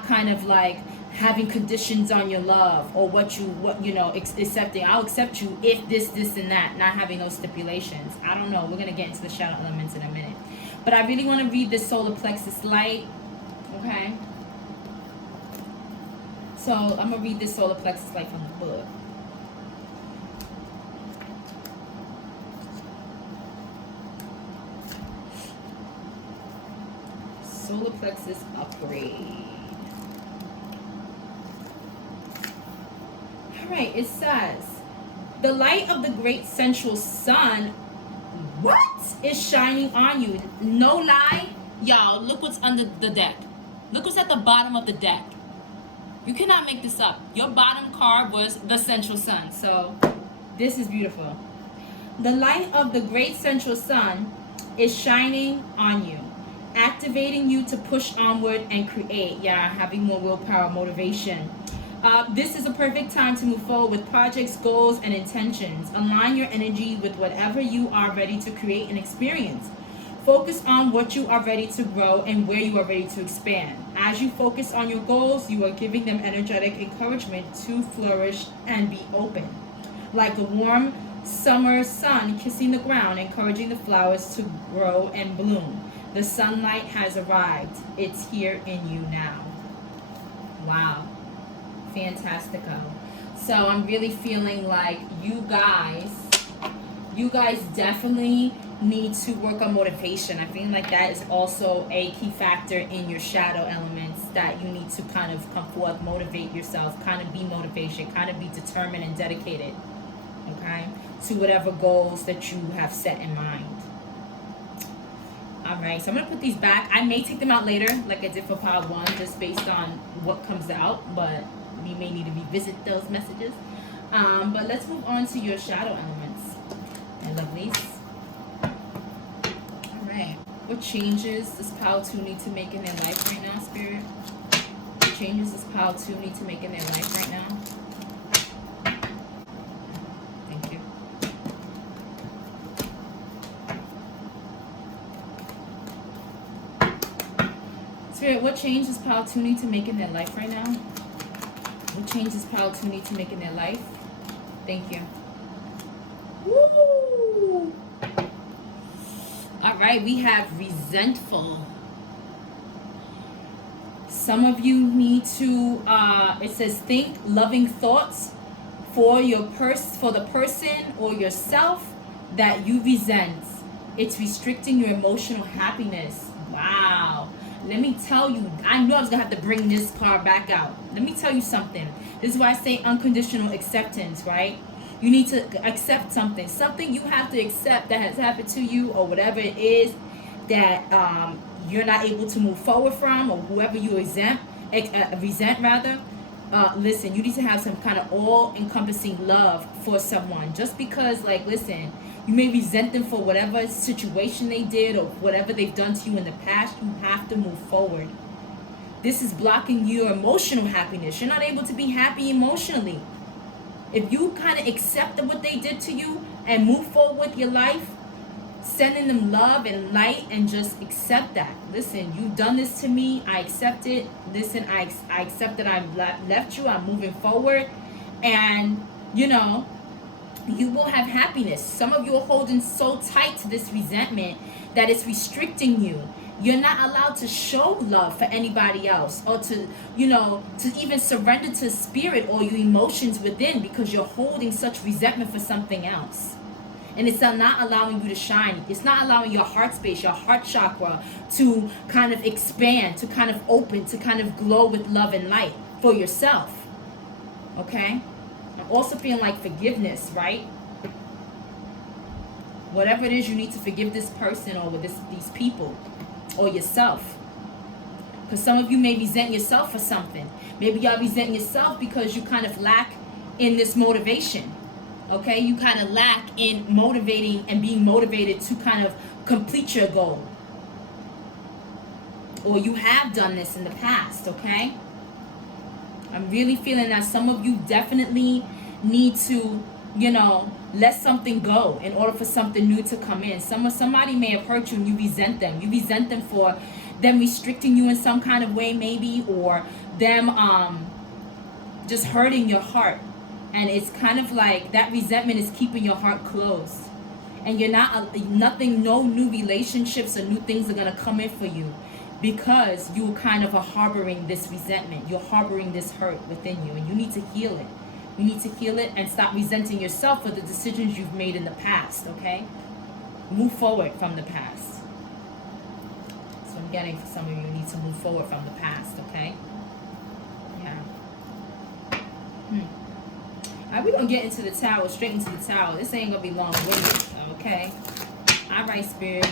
kind of like having conditions on your love or what you know, accepting. I'll accept you if this, and that. Not having those stipulations. I don't know. We're gonna get into the shadow elements in a minute. But I really want to read this solar plexus light. Okay. So I'm gonna read this solar plexus light from the book. Solar plexus upgrade. All right, it says, The light of the great central sun, what? Is shining on you. No lie. Y'all, look what's under the deck. Look what's at the bottom of the deck. You cannot make this up. Your bottom card was the central sun. So this is beautiful. The light of the great central sun is shining on you, activating you to push onward and create. Yeah, having more willpower, motivation. This is a perfect time to move forward with projects, goals, and intentions. Align your energy with whatever you are ready to create and experience. Focus on what you are ready to grow and where you are ready to expand. As you focus on your goals, you are giving them energetic encouragement to flourish and be open. Like a warm summer sun kissing the ground, encouraging the flowers to grow and bloom. The sunlight has arrived. It's here in you now. Wow. Fantastico. So I'm really feeling like you guys definitely need to work on motivation. I feel like that is also a key factor in your shadow elements, that you need to kind of come forth, motivate yourself, kind of be motivation, kind of be determined and dedicated, okay, to whatever goals that you have set in mind. All right, so I'm going to put these back. I may take them out later, like I did for pile 1, just based on what comes out, but we may need to revisit those messages. But let's move on to your shadow elements, my lovelies. All right, what changes does pile 2 need to make in their life right now, Spirit? What changes does pile 2 need to make in their life right now? Spirit, what change does pile 2 need to make in their life right now? What change does pile 2 need to make in their life? Thank you. Woo! All right, we have resentful. Some of you need to, it says, think loving thoughts for the person or yourself that you resent. It's restricting your emotional happiness. Wow. Let me tell you, I knew I was going to have to bring this card back out. Let me tell you something. This is why I say unconditional acceptance, right? You need to accept something. Something you have to accept that has happened to you, or whatever it is that you're not able to move forward from, or whoever you resent rather. Listen, you need to have some kind of all-encompassing love for someone. Just because, like, listen, you may resent them for whatever situation they did or whatever they've done to you in the past. You have to move forward. This is blocking your emotional happiness. You're not able to be happy emotionally. If you kind of accept what they did to you and move forward with your life, sending them love and light, and just accept that. Listen, you've done this to me. I accept it. Listen, I accept that I've left you. I'm moving forward. And, you know, you will have happiness. Some of you are holding so tight to this resentment that it's restricting you. You're not allowed to show love for anybody else, or to, you know, to even surrender to spirit or your emotions within, because you're holding such resentment for something else. And it's not allowing you to shine. It's not allowing your heart space, your heart chakra, to kind of expand, to kind of open, to kind of glow with love and light for yourself. Okay? I'm also feeling like forgiveness, right? Whatever it is, you need to forgive this person or with these people or yourself. Because some of you may resent yourself for something. Maybe y'all resent yourself because you kind of lack in this motivation. Okay? You kind of lack in motivating and being motivated to kind of complete your goal. Or you have done this in the past, okay? I'm really feeling that some of you definitely need to, you know, let something go in order for something new to come in. Somebody may have hurt you and you resent them. You resent them for them restricting you in some kind of way, maybe, or them just hurting your heart. And it's kind of like that resentment is keeping your heart closed. And you're no new relationships or new things are going to come in for you, because you kind of are harboring this resentment. You're harboring this hurt within you, and you need to heal it. You need to heal it and stop resenting yourself for the decisions you've made in the past, okay? Move forward from the past. So I'm getting for some of you need to move forward from the past, okay? Yeah. We're going to get into the tower, straight into the tower. This ain't going to be long-winded, okay? All right, Spirit.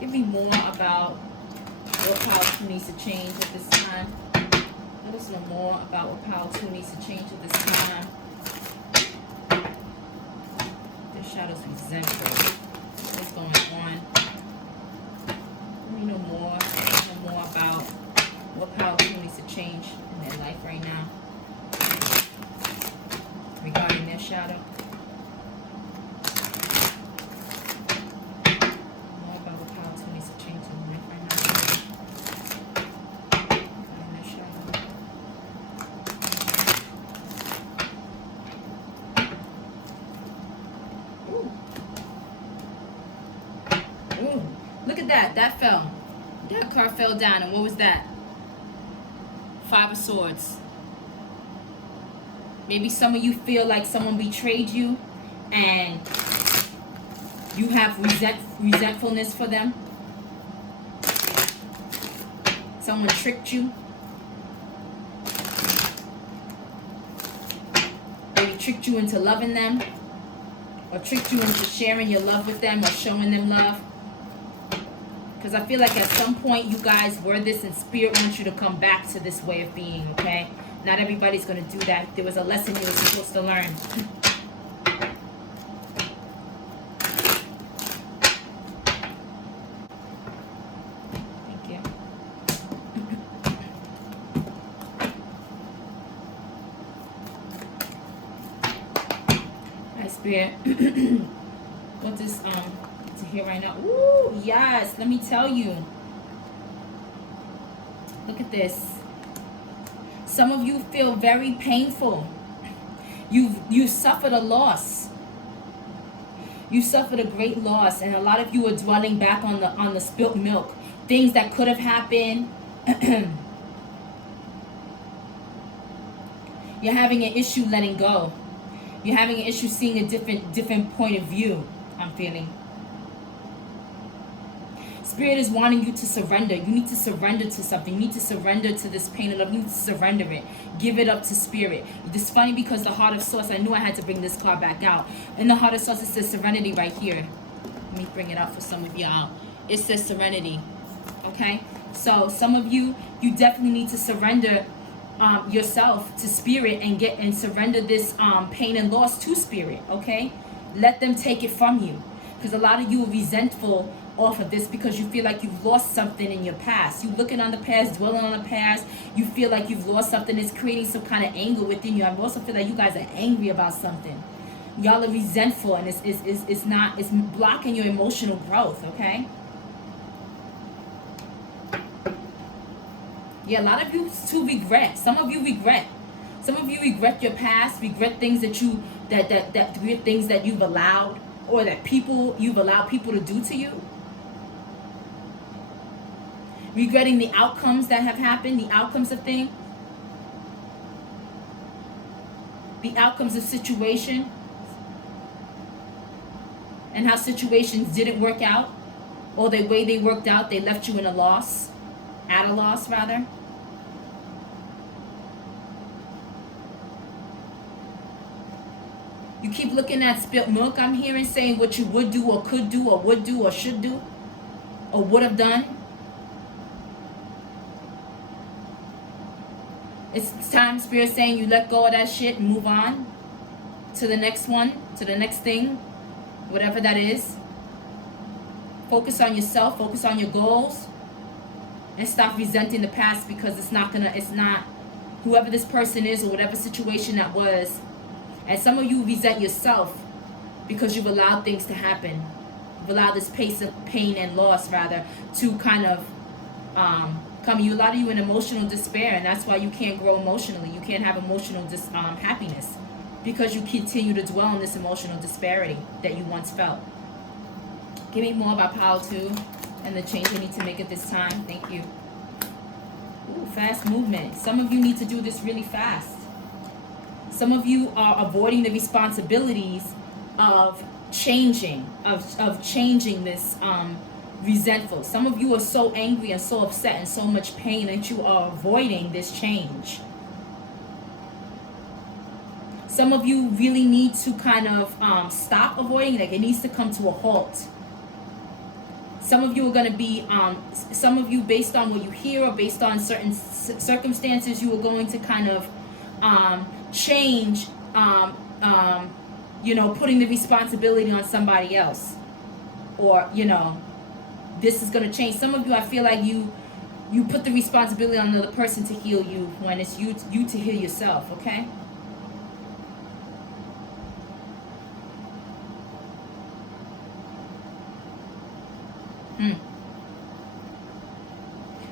Give me more about what Power 2 needs to change at this time. Let us know more about what Power 2 needs to change at this time. The shadow's resentful. What's going on? Let me know more about what Power 2 needs to change in their life right now regarding their shadow. More about what Power 2 needs to change in their life right now regarding their shadow. Ooh. Look at that. That fell. That card fell down. And what was that? 5 of Swords. Maybe some of you feel like someone betrayed you and you have resentfulness for them. Someone tricked you. Maybe tricked you into loving them, or tricked you into sharing your love with them or showing them love. Because I feel like at some point you guys were this and Spirit wants you to come back to this way of being, okay? Not everybody's going to do that. There was a lesson you were supposed to learn. Thank you. Hi, Spirit. What this to hear right now? Ooh, yes. Let me tell you. Look at this. Some of you feel very painful. You suffered a loss. You suffered a great loss, and a lot of you are dwelling back on the spilt milk, things that could have happened. You're having an issue letting go. You're having an issue seeing a different point of view. I'm feeling. Spirit is wanting you to surrender. You need to surrender to something. You need to surrender to this pain and love. You need to surrender it. Give it up to Spirit. It's funny because the Heart of Swords, I knew I had to bring this card back out. In the Heart of Swords, it says serenity right here. Let me bring it up for some of y'all. It says serenity. Okay? So some of you definitely need to surrender yourself to Spirit and surrender this pain and loss to Spirit. Okay? Let them take it from you. Because a lot of you are resentful off of this because you feel like you've lost something in your past. You looking on the past, dwelling on the past. You feel like you've lost something. It's creating some kind of anger within you. I also feel like you guys are angry about something. Y'all are resentful, and it's blocking your emotional growth. Okay. Yeah, a lot of you too regret. Some of you regret. Some of you regret your past. Regret things that weird things that you've allowed, or that you've allowed people to do to you. Regretting the outcomes that have happened, the outcomes of things, the outcomes of situation, and how situations didn't work out, or the way they worked out, they left you in a loss, at a loss rather. You keep looking at spilt milk, I'm hearing, saying what you would do or could do or would do or should do or would have done. It's time, Spirit saying you let go of that shit and move on to the next one, to the next thing, whatever that is. Focus on yourself, focus on your goals, and stop resenting the past, because it's not whoever this person is or whatever situation that was. And some of you resent yourself because you've allowed things to happen. You've allowed this pace of pain and loss, rather, to kind of come. A lot of you in emotional despair, and that's why you can't grow emotionally. You can't have emotional happiness, because you continue to dwell on this emotional disparity that you once felt. Give me more about Power 2 and the change you need to make at this time. Thank you. Ooh, fast movement. Some of you need to do this really fast. Some of you are avoiding the responsibilities of changing, of changing this resentful. Some of you are so angry and so upset and so much pain that you are avoiding this change. Some of you really need to kind of stop avoiding, like it needs to come to a halt. Some of you are going to be, some of you, based on what you hear or based on certain circumstances, you are going to kind of change, you know, putting the responsibility on somebody else. Or, you know, this is going to change. Some of you, I feel like you put the responsibility on another person to heal you when it's you to heal yourself, okay?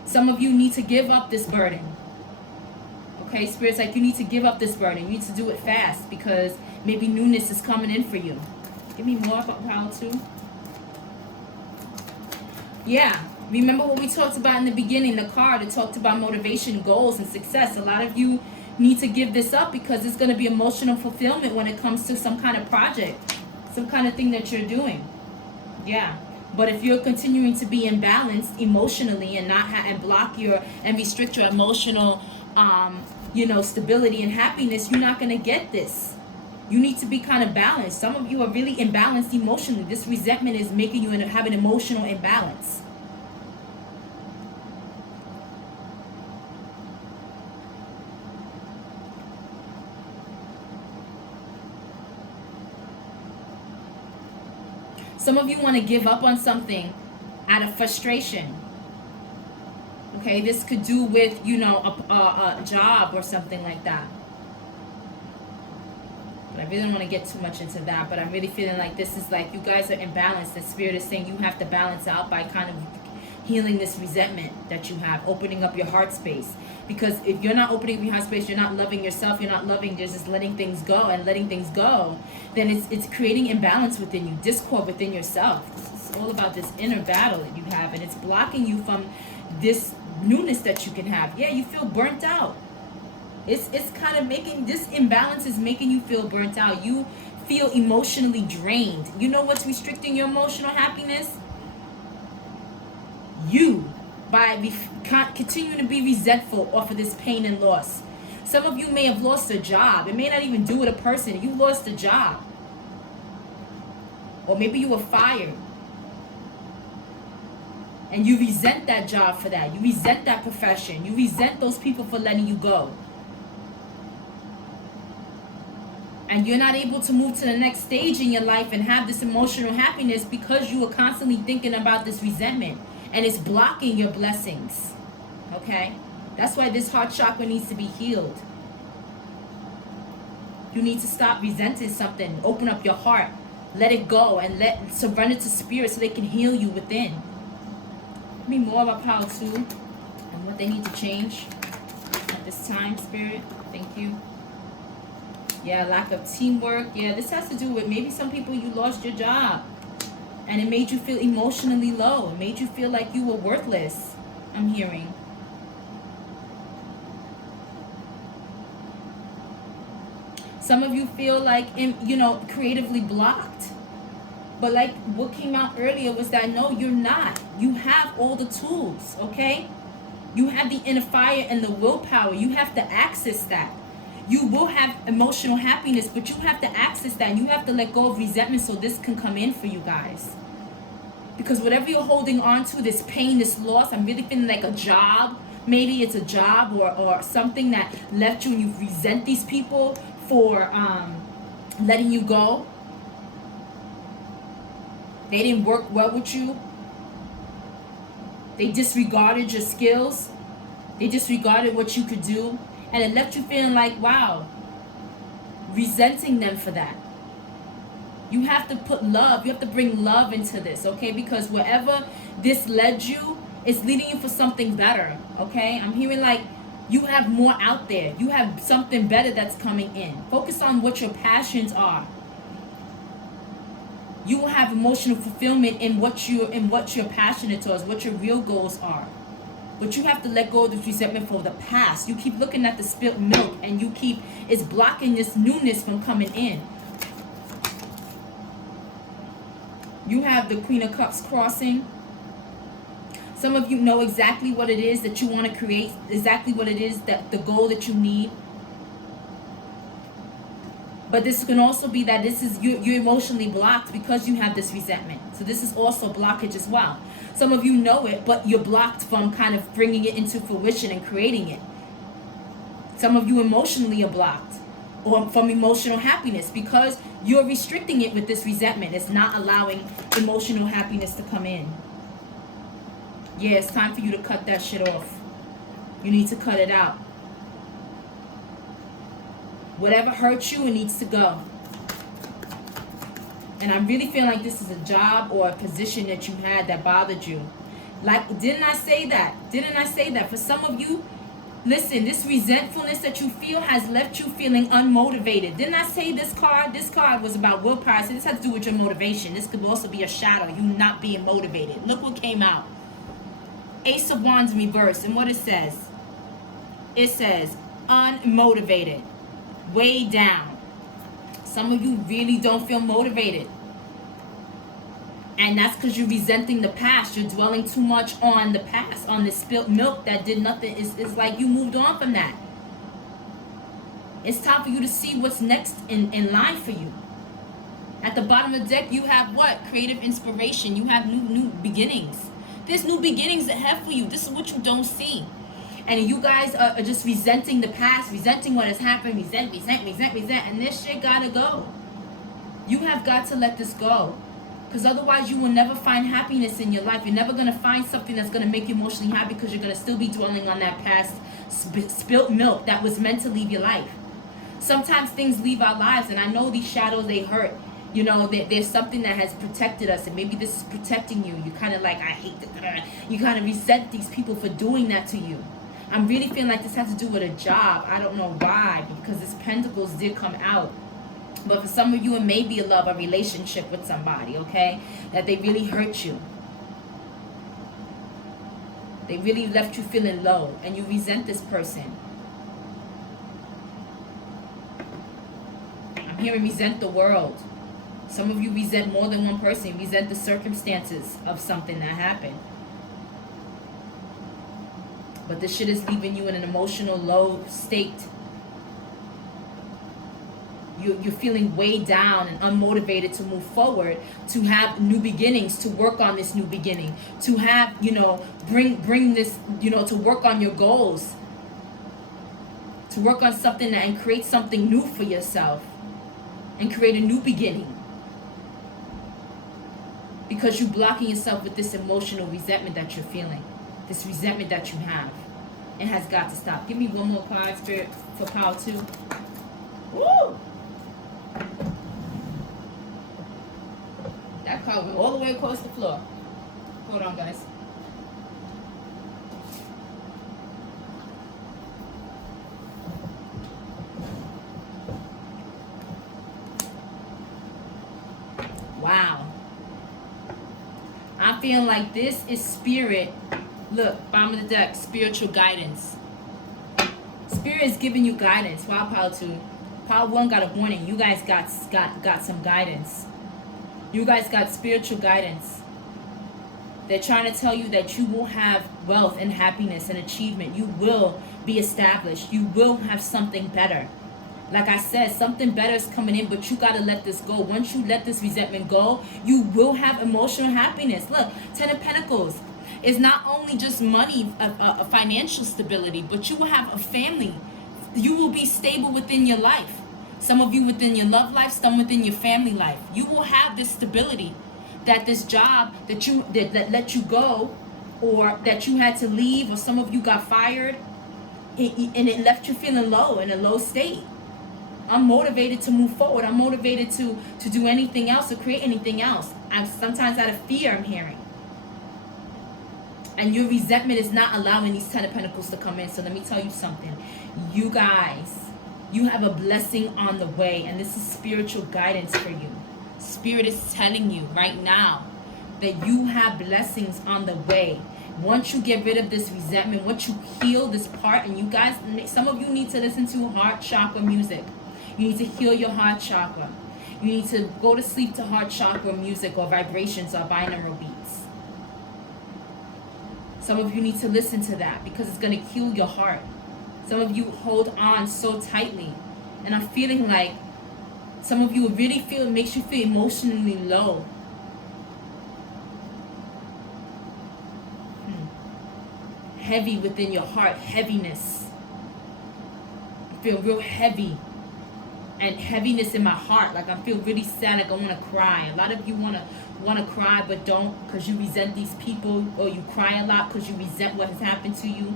Some of you need to give up this burden. Okay, Spirit's like, you need to give up this burden. You need to do it fast because maybe newness is coming in for you. Give me more about how to. Yeah, remember what we talked about in the beginning, the card. It talked about motivation, goals, and success. A lot of you need to give this up because it's going to be emotional fulfillment when it comes to some kind of project, some kind of thing that you're doing. Yeah. But if you're continuing to be imbalanced emotionally and not and block your and restrict your emotional, you know, stability and happiness, you're not going to get this. You need to be kind of balanced. Some of you are really imbalanced emotionally. This resentment is making you have an emotional imbalance. Some of you want to give up on something out of frustration. Okay, this could do with, you know, a job or something like that. But I really don't want to get too much into that. But I'm really feeling like this is like you guys are imbalanced. The Spirit is saying you have to balance out by kind of healing this resentment that you have, opening up your heart space. Because if you're not opening up your heart space, you're not loving yourself, you're not loving, you're just letting things go and letting things go, then it's creating imbalance within you, discord within yourself. It's all about this inner battle that you have, and it's blocking you from this newness that you can have. Yeah, you feel burnt out. It's kind of making, this imbalance is making you feel burnt out. You feel emotionally drained. You know what's restricting your emotional happiness? You. By continuing to be resentful off of this pain and loss. Some of you may have lost a job. It may not even do with a person. You lost a job. Or maybe you were fired. And you resent that job for that. You resent that profession. You resent those people for letting you go. And you're not able to move to the next stage in your life and have this emotional happiness because you are constantly thinking about this resentment. And it's blocking your blessings. Okay? That's why this heart chakra needs to be healed. You need to stop resenting something. Open up your heart. Let it go and surrender to Spirit so they can heal you within. Tell me more about how to and what they need to change at this time, Spirit. Thank you. Yeah, lack of teamwork. Yeah, this has to do with maybe some people you lost your job. And it made you feel emotionally low. It made you feel like you were worthless, I'm hearing. Some of you feel like, you know, creatively blocked. But like what came out earlier was that, no, you're not. You have all the tools, okay? You have the inner fire and the willpower. You have to access that. You will have emotional happiness, but you have to access that. And you have to let go of resentment so this can come in for you guys. Because whatever you're holding on to, this pain, this loss, I'm really feeling like a job. Maybe it's a job or something that left you and you resent these people for letting you go. They didn't work well with you. They disregarded your skills. They disregarded what you could do. And it left you feeling like, wow, resenting them for that. You have to put love. You have to bring love into this, okay? Because wherever this led you, it's leading you for something better, okay? I'm hearing like you have more out there. You have something better that's coming in. Focus on what your passions are. You will have emotional fulfillment in what you're passionate towards, what your real goals are. But you have to let go of this resentment for the past. You keep looking at the spilt milk and it's blocking this newness from coming in. You have the Queen of Cups crossing. Some of you know exactly what it is that you want to create, exactly what it is that the goal that you need. But this can also be that this is you're emotionally blocked because you have this resentment. So this is also blockage as well. Some of you know it, but you're blocked from kind of bringing it into fruition and creating it. Some of you emotionally are blocked, or from emotional happiness, because you're restricting it with this resentment. It's not allowing emotional happiness to come in. Yeah, it's time for you to cut that shit off. You need to cut it out. Whatever hurts you, it needs to go. And I'm really feeling like this is a job or a position that you had that bothered you. Like, didn't I say that? Didn't I say that? For some of you, listen, this resentfulness that you feel has left you feeling unmotivated. Didn't I say this card? This card was about willpower. So this has to do with your motivation. This could also be a shadow, you not being motivated. Look what came out. Ace of Wands in reverse. And what it says unmotivated, way down. Some of you really don't feel motivated. And that's because you're resenting the past. You're dwelling too much on the past, on the spilt milk that did nothing. It's like you moved on from that. It's time for you to see what's next in line for you. At the bottom of the deck, you have what? Creative inspiration. You have new beginnings. There's new beginnings ahead for you. This is what you don't see. And you guys are just resenting the past, resenting what has happened, resent. And this shit gotta go. You have got to let this go. Because otherwise you will never find happiness in your life. You're never going to find something that's going to make you emotionally happy, because you're going to still be dwelling on that past spilt milk that was meant to leave your life. Sometimes things leave our lives, and I know these shadows, they hurt. You know, there's something that has protected us, and maybe this is protecting you. You kind of like, I hate that. You kind of resent these people for doing that to you. I'm really feeling like this has to do with a job. I don't know why, because this Pentacles did come out. But for some of you, it may be a love, a relationship with somebody, okay? That they really hurt you. They really left you feeling low, and you resent this person. I'm hearing resent the world. Some of you resent more than one person. Resent the circumstances of something that happened. But this shit is leaving you in an emotional low state. You're feeling way down and unmotivated to move forward, to have new beginnings, to work on this new beginning, to have, you know, bring this, you know, to work on your goals, to work on something and create something new for yourself and create a new beginning. Because you're blocking yourself with this emotional resentment that you're feeling, this resentment that you have. It has got to stop. Give me one more card, Spirit, for power 2. Woo! That card went all the way across the floor. Hold on, guys. Wow. I'm feeling like this is spirit. Look, bottom of the deck, spiritual guidance. Spirit is giving you guidance. Wow, power 2. Power 1 got a warning. You guys got some guidance. You guys got spiritual guidance. They're trying to tell you that you will have wealth and happiness and achievement. You will be established. You will have something better. Like I said, something better is coming in, but you got to let this go. Once you let this resentment go, you will have emotional happiness. Look, 10 of Pentacles is not only just money, a financial stability, but you will have a family. You will be stable within your life. Some of you within your love life, some within your family life. You will have this stability, that this job that let you go, or that you had to leave, or some of you got fired, and it left you feeling low, in a low state. I'm motivated to move forward. I'm motivated to do anything else, to create anything else. I'm sometimes out of fear, I'm hearing. And your resentment is not allowing these 10 of Pentacles to come in. So let me tell you something. You guys, you have a blessing on the way. And this is spiritual guidance for you. Spirit is telling you right now that you have blessings on the way. Once you get rid of this resentment, once you heal this part, and you guys, some of you need to listen to heart chakra music. You need to heal your heart chakra. You need to go to sleep to heart chakra music or vibrations or binaural beats. Some of you need to listen to that because it's going to heal your heart. Some of you hold on so tightly. And I'm feeling like Some of you will really feel, it makes you feel emotionally low. Heavy within your heart, heaviness. I feel real heavy. And heaviness in my heart, like I feel really sad, like I want to cry. A lot of you want to cry but don't, because you resent these people, or you cry a lot because you resent what has happened to you.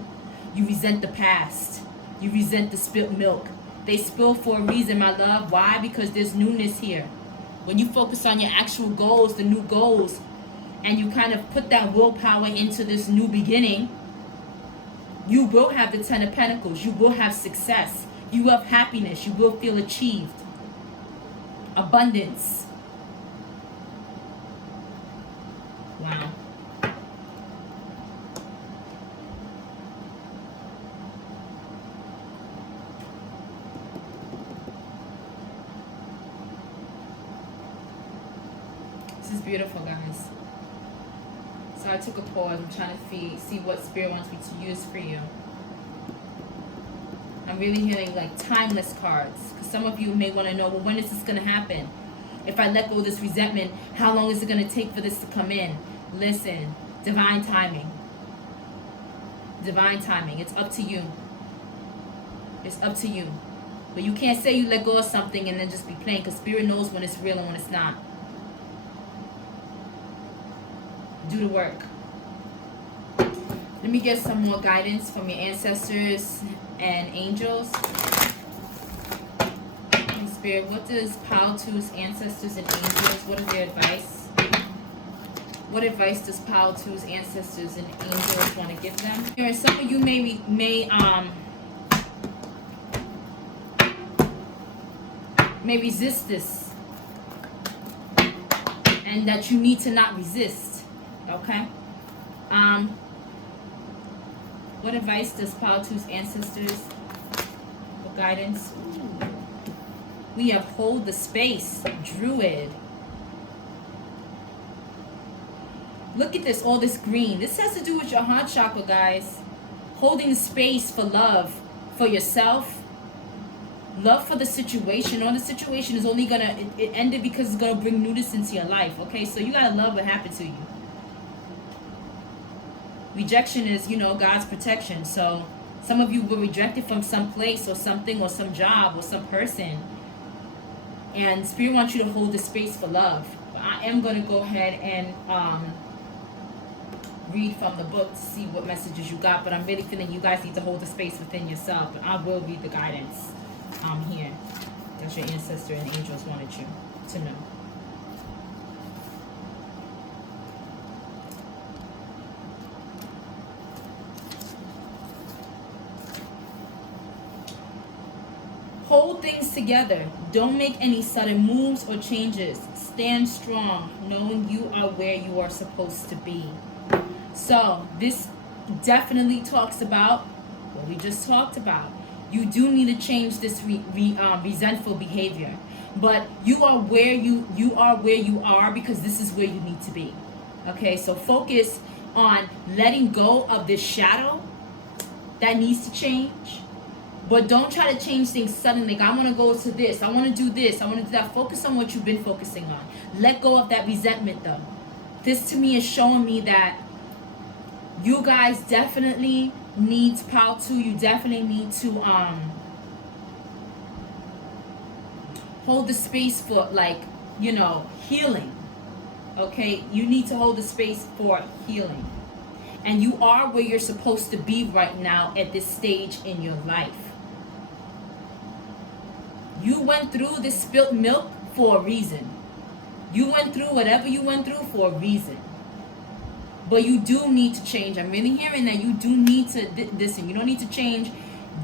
You resent the past. You resent the spilt milk. They spill for a reason, my love. Why? Because there's newness here. When you focus on your actual goals, the new goals, and you kind of put that willpower into this new beginning, you will have the 10 of Pentacles. You will have success. You will have happiness. You will feel achieved. Abundance. Wow. This is beautiful, guys. So I took a pause. I'm trying to see what Spirit wants me to use for you. I'm really hearing like timeless cards. Because some of you may want to know, well, when is this going to happen? If I let go of this resentment, how long is it going to take for this to come in? Listen, divine timing. Divine timing. It's up to you. It's up to you. But you can't say you let go of something and then just be playing, because Spirit knows when it's real and when it's not. Do the work. Let me get some more guidance from your ancestors and angels. And Spirit, what does Pile 2's ancestors and angels, what is their advice? What advice does Pile 2's ancestors and angels want to give them? Here, some of you may resist this, and that you need to not resist. Okay? What advice does Pile 2's ancestors for guidance? Ooh. We have hold the space, Druid. Look at this, all this green. This has to do with your heart chakra, guys. Holding space for love, for yourself, love for the situation. Or the situation is only gonna, it ended because it's gonna bring newness into your life. Okay, so you gotta love what happened to you. Rejection is, God's protection. So some of you were rejected from some place or something or some job or some person. And Spirit wants you to hold the space for love. But I am going to go ahead and read from the book to see what messages you got. But I'm really feeling you guys need to hold the space within yourself. But I will read the guidance here that your ancestor and angels wanted you to know. Hold things together. Don't make any sudden moves or changes. Stand strong, knowing you are where you are supposed to be. So this definitely talks about what we just talked about. You do need to change this resentful behavior, but you are where you are because this is where you need to be. Okay, so focus on letting go of this shadow that needs to change. But don't try to change things suddenly. Like, I want to go to this. I want to do this. I want to do that. Focus on what you've been focusing on. Let go of that resentment, though. This, to me, is showing me that you guys definitely need Pile 2. You definitely need to hold the space for, healing. Okay? You need to hold the space for healing. And you are where you're supposed to be right now at this stage in your life. You went through this spilt milk for a reason. You went through whatever you went through for a reason. But you do need to change. I'm really hearing that you do need to listen. You don't need to change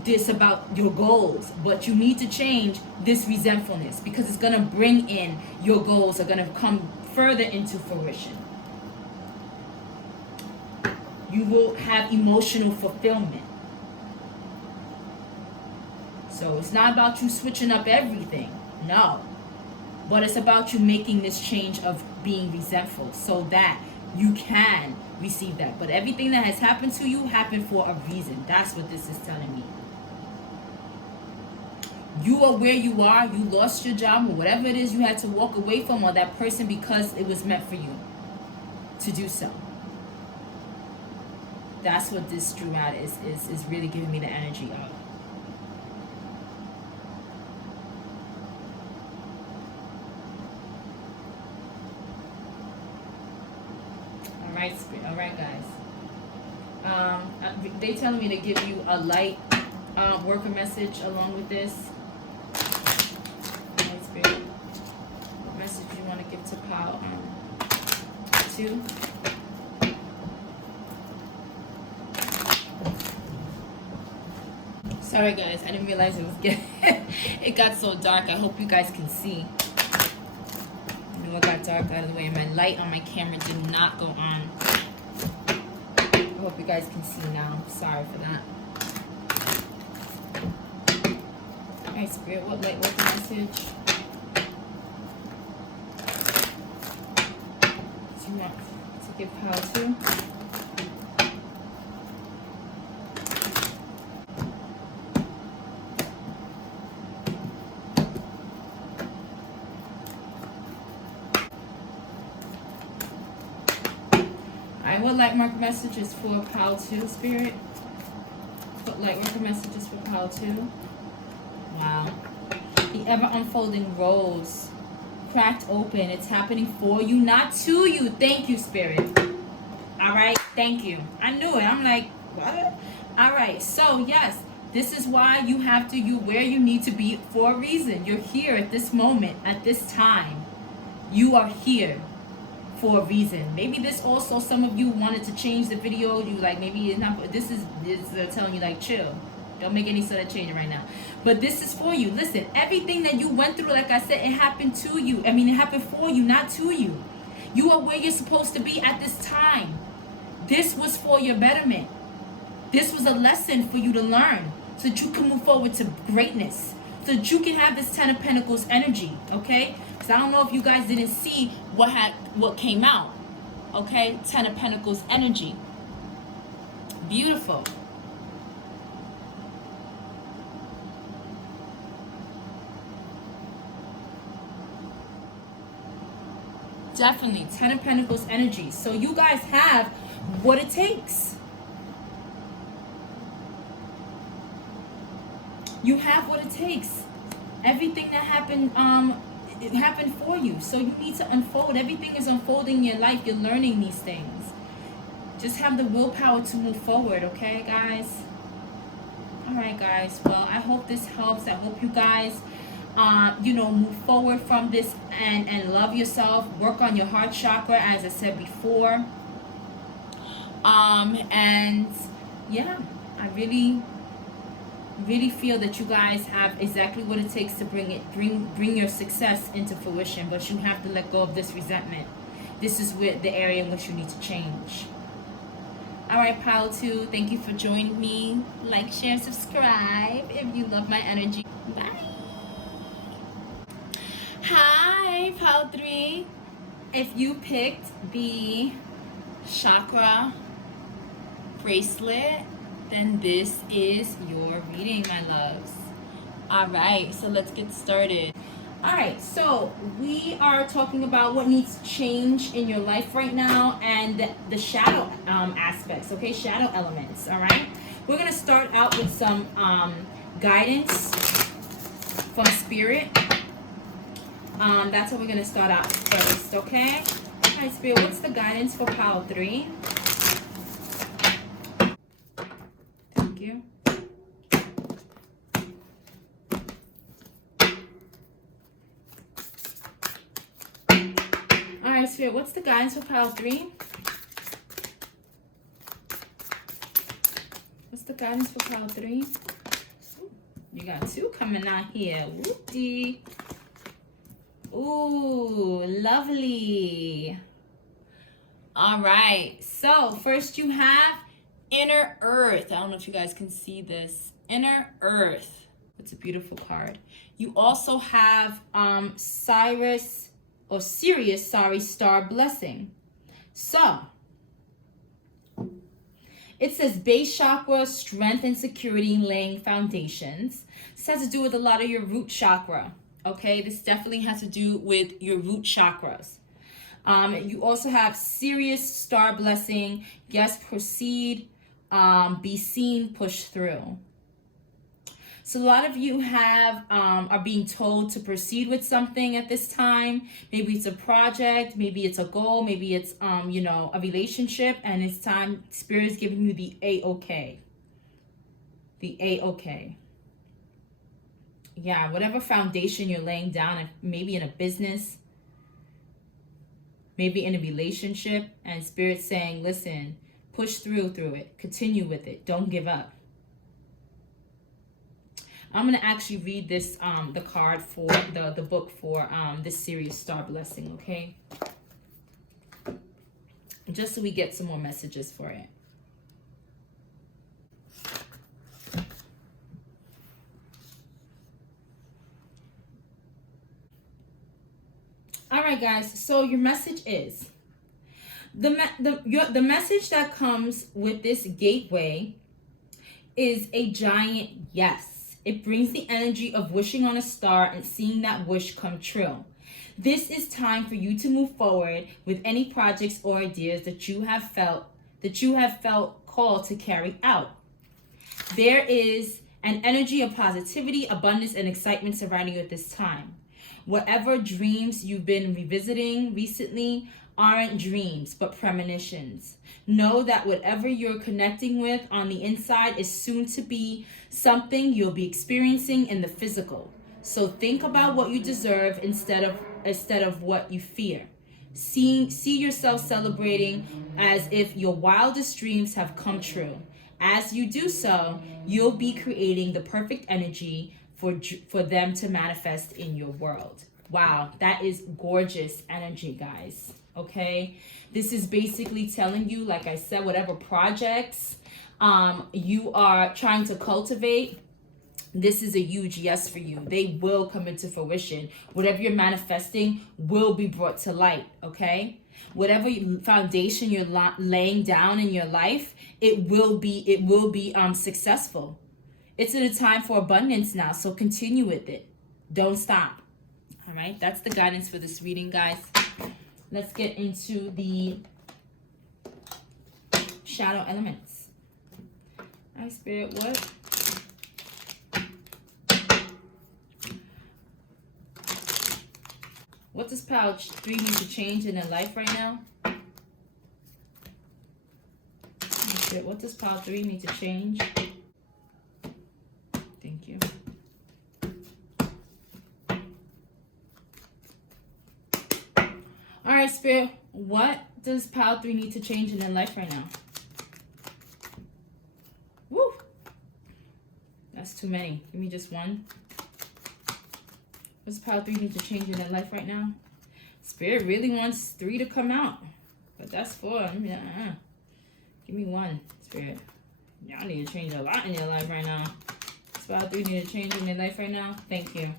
this about your goals, but you need to change this resentfulness, because it's going to bring in your goals are going to come further into fruition. You will have emotional fulfillment. So it's not about you switching up everything. No. But it's about you making this change of being resentful so that you can receive that. But everything that has happened to you happened for a reason. That's what this is telling me. You are where you are. You lost your job or whatever it is you had to walk away from, or that person, because it was meant for you to do so. That's what this true mat is really giving me the energy of. All right, spirit. All right, guys. They telling me to give you a light worker message along with this. All right, spirit. What message you want to give to Pile 2? Sorry guys, I didn't realize it was getting it got so dark. I hope you guys can see. I know it got dark out of the way, and my light on my camera did not go on. I hope you guys can see now. Sorry for that. Alright, Spirit, what light working message do you want to give Pile 2? What light work messages for Pile 2, Spirit? What light work messages for Pile 2? Wow. The ever unfolding rose cracked open. It's happening for you, not to you. Thank you, Spirit. All right. Thank you. I knew it. I'm like, what? All right. So, yes, this is why you have to, you where you need to be for a reason. You're here at this moment, at this time. You are here for a reason. Maybe this also, some of you wanted to change the video. You like, maybe it's not, this is telling you like, chill, don't make any sort of change right now. But this is for you. Listen, everything that you went through, like I said, it happened to you. I mean, it happened for you, not to you. You are where you're supposed to be at this time. This was for your betterment. This was a lesson for you to learn so that you can move forward to greatness, so that you can have this 10 of Pentacles energy, okay? Because I don't know if you guys didn't see what came out, okay? 10 of Pentacles energy. Beautiful. Definitely 10 of Pentacles energy. So you guys have what it takes. You have what it takes. Everything that happened, it happened for you. So you need to unfold. Everything is unfolding in your life. You're learning these things. Just have the willpower to move forward, okay, guys? All right, guys. Well, I hope this helps. I hope you guys, move forward from this and love yourself. Work on your heart chakra, as I said before. And yeah, I really feel that you guys have exactly what it takes to bring your success into fruition. But you have to let go of this resentment. This is where the area in which you need to change. All right, Pile 2, thank you for joining me. Like, share, subscribe if you love my energy. Bye. Hi, Pile 3. If you picked the chakra bracelet, then this is your reading, my loves. All right, so let's get started. All right, so we are talking about what needs to change in your life right now and the shadow aspects, okay? Shadow elements, all right? We're going to start out with some guidance from Spirit. That's what we're going to start out first, okay? All right, Spirit, what's the guidance for Pile 3? Thank you. All right, Spirit, what's the guidance for Pile 3? What's the guidance for Pile 3? Ooh, you got 2 coming out here. Whoopty. Ooh, lovely. All right, so first you have Inner Earth. I don't know if you guys can see this. Inner Earth. It's a beautiful card. You also have Sirius, Star Blessing. So It says base chakra, strength and security, laying foundations. This has to do with a lot of your root chakra. Okay, this definitely has to do with your root chakras. You also have Sirius star blessing. Yes, proceed. Be seen, push through. So a lot of you have are being told to proceed with something at this time. Maybe it's a project, maybe it's a goal, maybe it's a relationship, and it's time. Spirit is giving you the A-OK. The A-OK. Yeah, whatever foundation you're laying down, maybe in a business, maybe in a relationship, and Spirit's saying, listen, push through it, continue with it, don't give up. I'm going to actually read this, the card for the book for this Sirius star blessing, okay? Just so we get some more messages for it. All right, guys. So your message is the message that comes with this gateway is a giant yes. It brings the energy of wishing on a star and seeing that wish come true. This is time for you to move forward with any projects or ideas that you have felt called to carry out. There is an energy of positivity, abundance, and excitement surrounding you at this time. Whatever dreams you've been revisiting recently aren't dreams, but premonitions. Know that whatever you're connecting with on the inside is soon to be something you'll be experiencing in the physical. So think about what you deserve instead of what you fear. See yourself celebrating as if your wildest dreams have come true. As you do so, you'll be creating the perfect energy for them to manifest in your world. Wow, that is gorgeous energy, guys. Okay, this is basically telling you, like I said, whatever projects you are trying to cultivate, this is a huge yes for you. They will come into fruition. Whatever you're manifesting will be brought to light. Okay, whatever foundation you're laying down in your life, it will be successful. It's a time for abundance now, so continue with it. Don't stop. All right, that's the guidance for this reading, guys. Let's get into the shadow elements. All right, Spirit, what? What does pile 3 need to change in their life right now? Spirit, what does pile 3 need to change? Thank you. All right, Spirit, what does pile 3 need to change in their life right now? Woo! That's too many. Give me just one. What does pile 3 need to change in their life right now? Spirit really wants 3 to come out, but that's 4. Give me 1, Spirit. Y'all need to change a lot in your life right now. Does pile 3 need to change in their life right now? Thank you.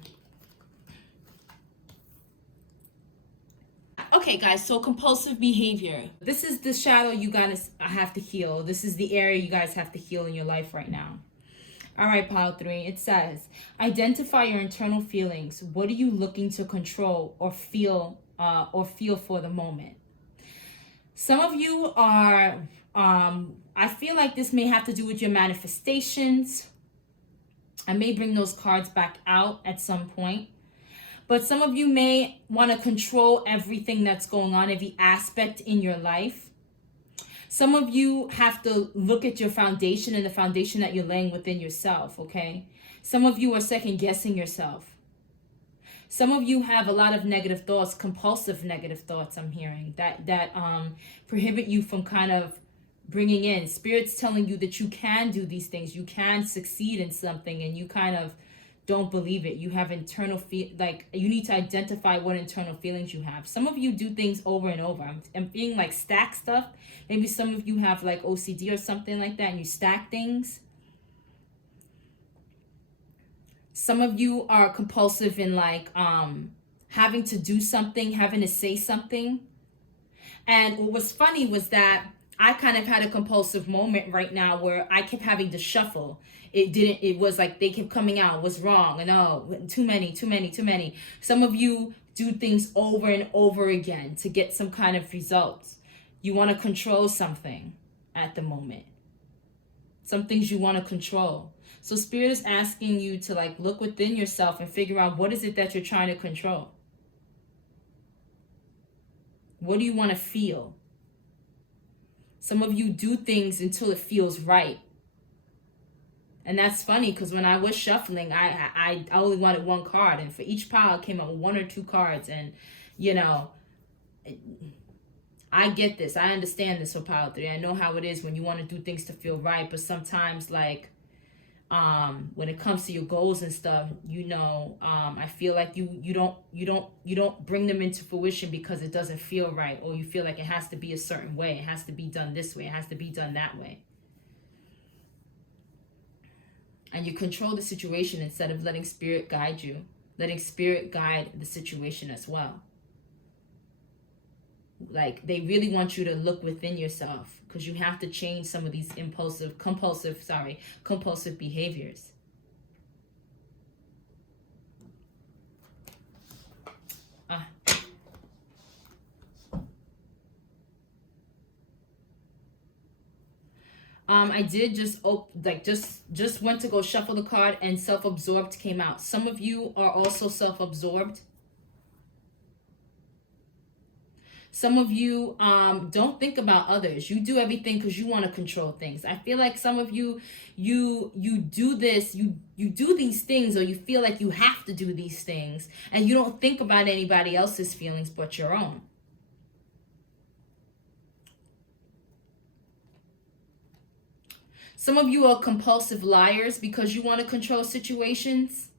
Okay, guys, so compulsive behavior. This is the shadow you guys have to heal. This is the area you guys have to heal in your life right now. All right, pile 3, it says, identify your internal feelings. What are you looking to control or feel for the moment? Some of you are, I feel like this may have to do with your manifestations. I may bring those cards back out at some point. But some of you may want to control everything that's going on, every aspect in your life. Some of you have to look at your foundation and the foundation that you're laying within yourself, okay? Some of you are second guessing yourself. Some of you have a lot of negative thoughts, compulsive negative thoughts I'm hearing, that prohibit you from kind of bringing in. Spirit's telling you that you can do these things, you can succeed in something, and you kind of don't believe it. You have internal you need to identify what internal feelings you have. Some of you do things over and over. I'm feeling like stack stuff. Maybe some of you have like OCD or something like that and you stack things. Some of you are compulsive in like having to do something, having to say something. And what was funny was that I kind of had a compulsive moment right now where I kept having to shuffle. It was like they kept coming out, what's wrong? And oh, too many, too many, too many. Some of you do things over and over again to get some kind of results. You want to control something at the moment. Some things you want to control. So Spirit is asking you to like look within yourself and figure out what is it that you're trying to control. What do you want to feel? Some of you do things until it feels right. And that's funny because when I was shuffling, I only wanted one card. And for each pile, I came up with 1 or 2 cards. And, you know, I get this. I understand this for pile 3. I know how it is when you want to do things to feel right. But sometimes, like, when it comes to your goals and stuff, you know, I feel like you don't bring them into fruition because it doesn't feel right, or you feel like it has to be a certain way, it has to be done this way, it has to be done that way, and you control the situation instead of letting Spirit guide you, letting Spirit guide the situation as well. Like, they really want you to look within yourself, because you have to change some of these compulsive behaviors. I did just went to go shuffle the card, and self-absorbed came out. Some of you are also self-absorbed. Some of you don't think about others. You do everything because you want to control things. I feel like some of you do this, you do these things, or you feel like you have to do these things, and you don't think about anybody else's feelings but your own. Some of you are compulsive liars because you want to control situations.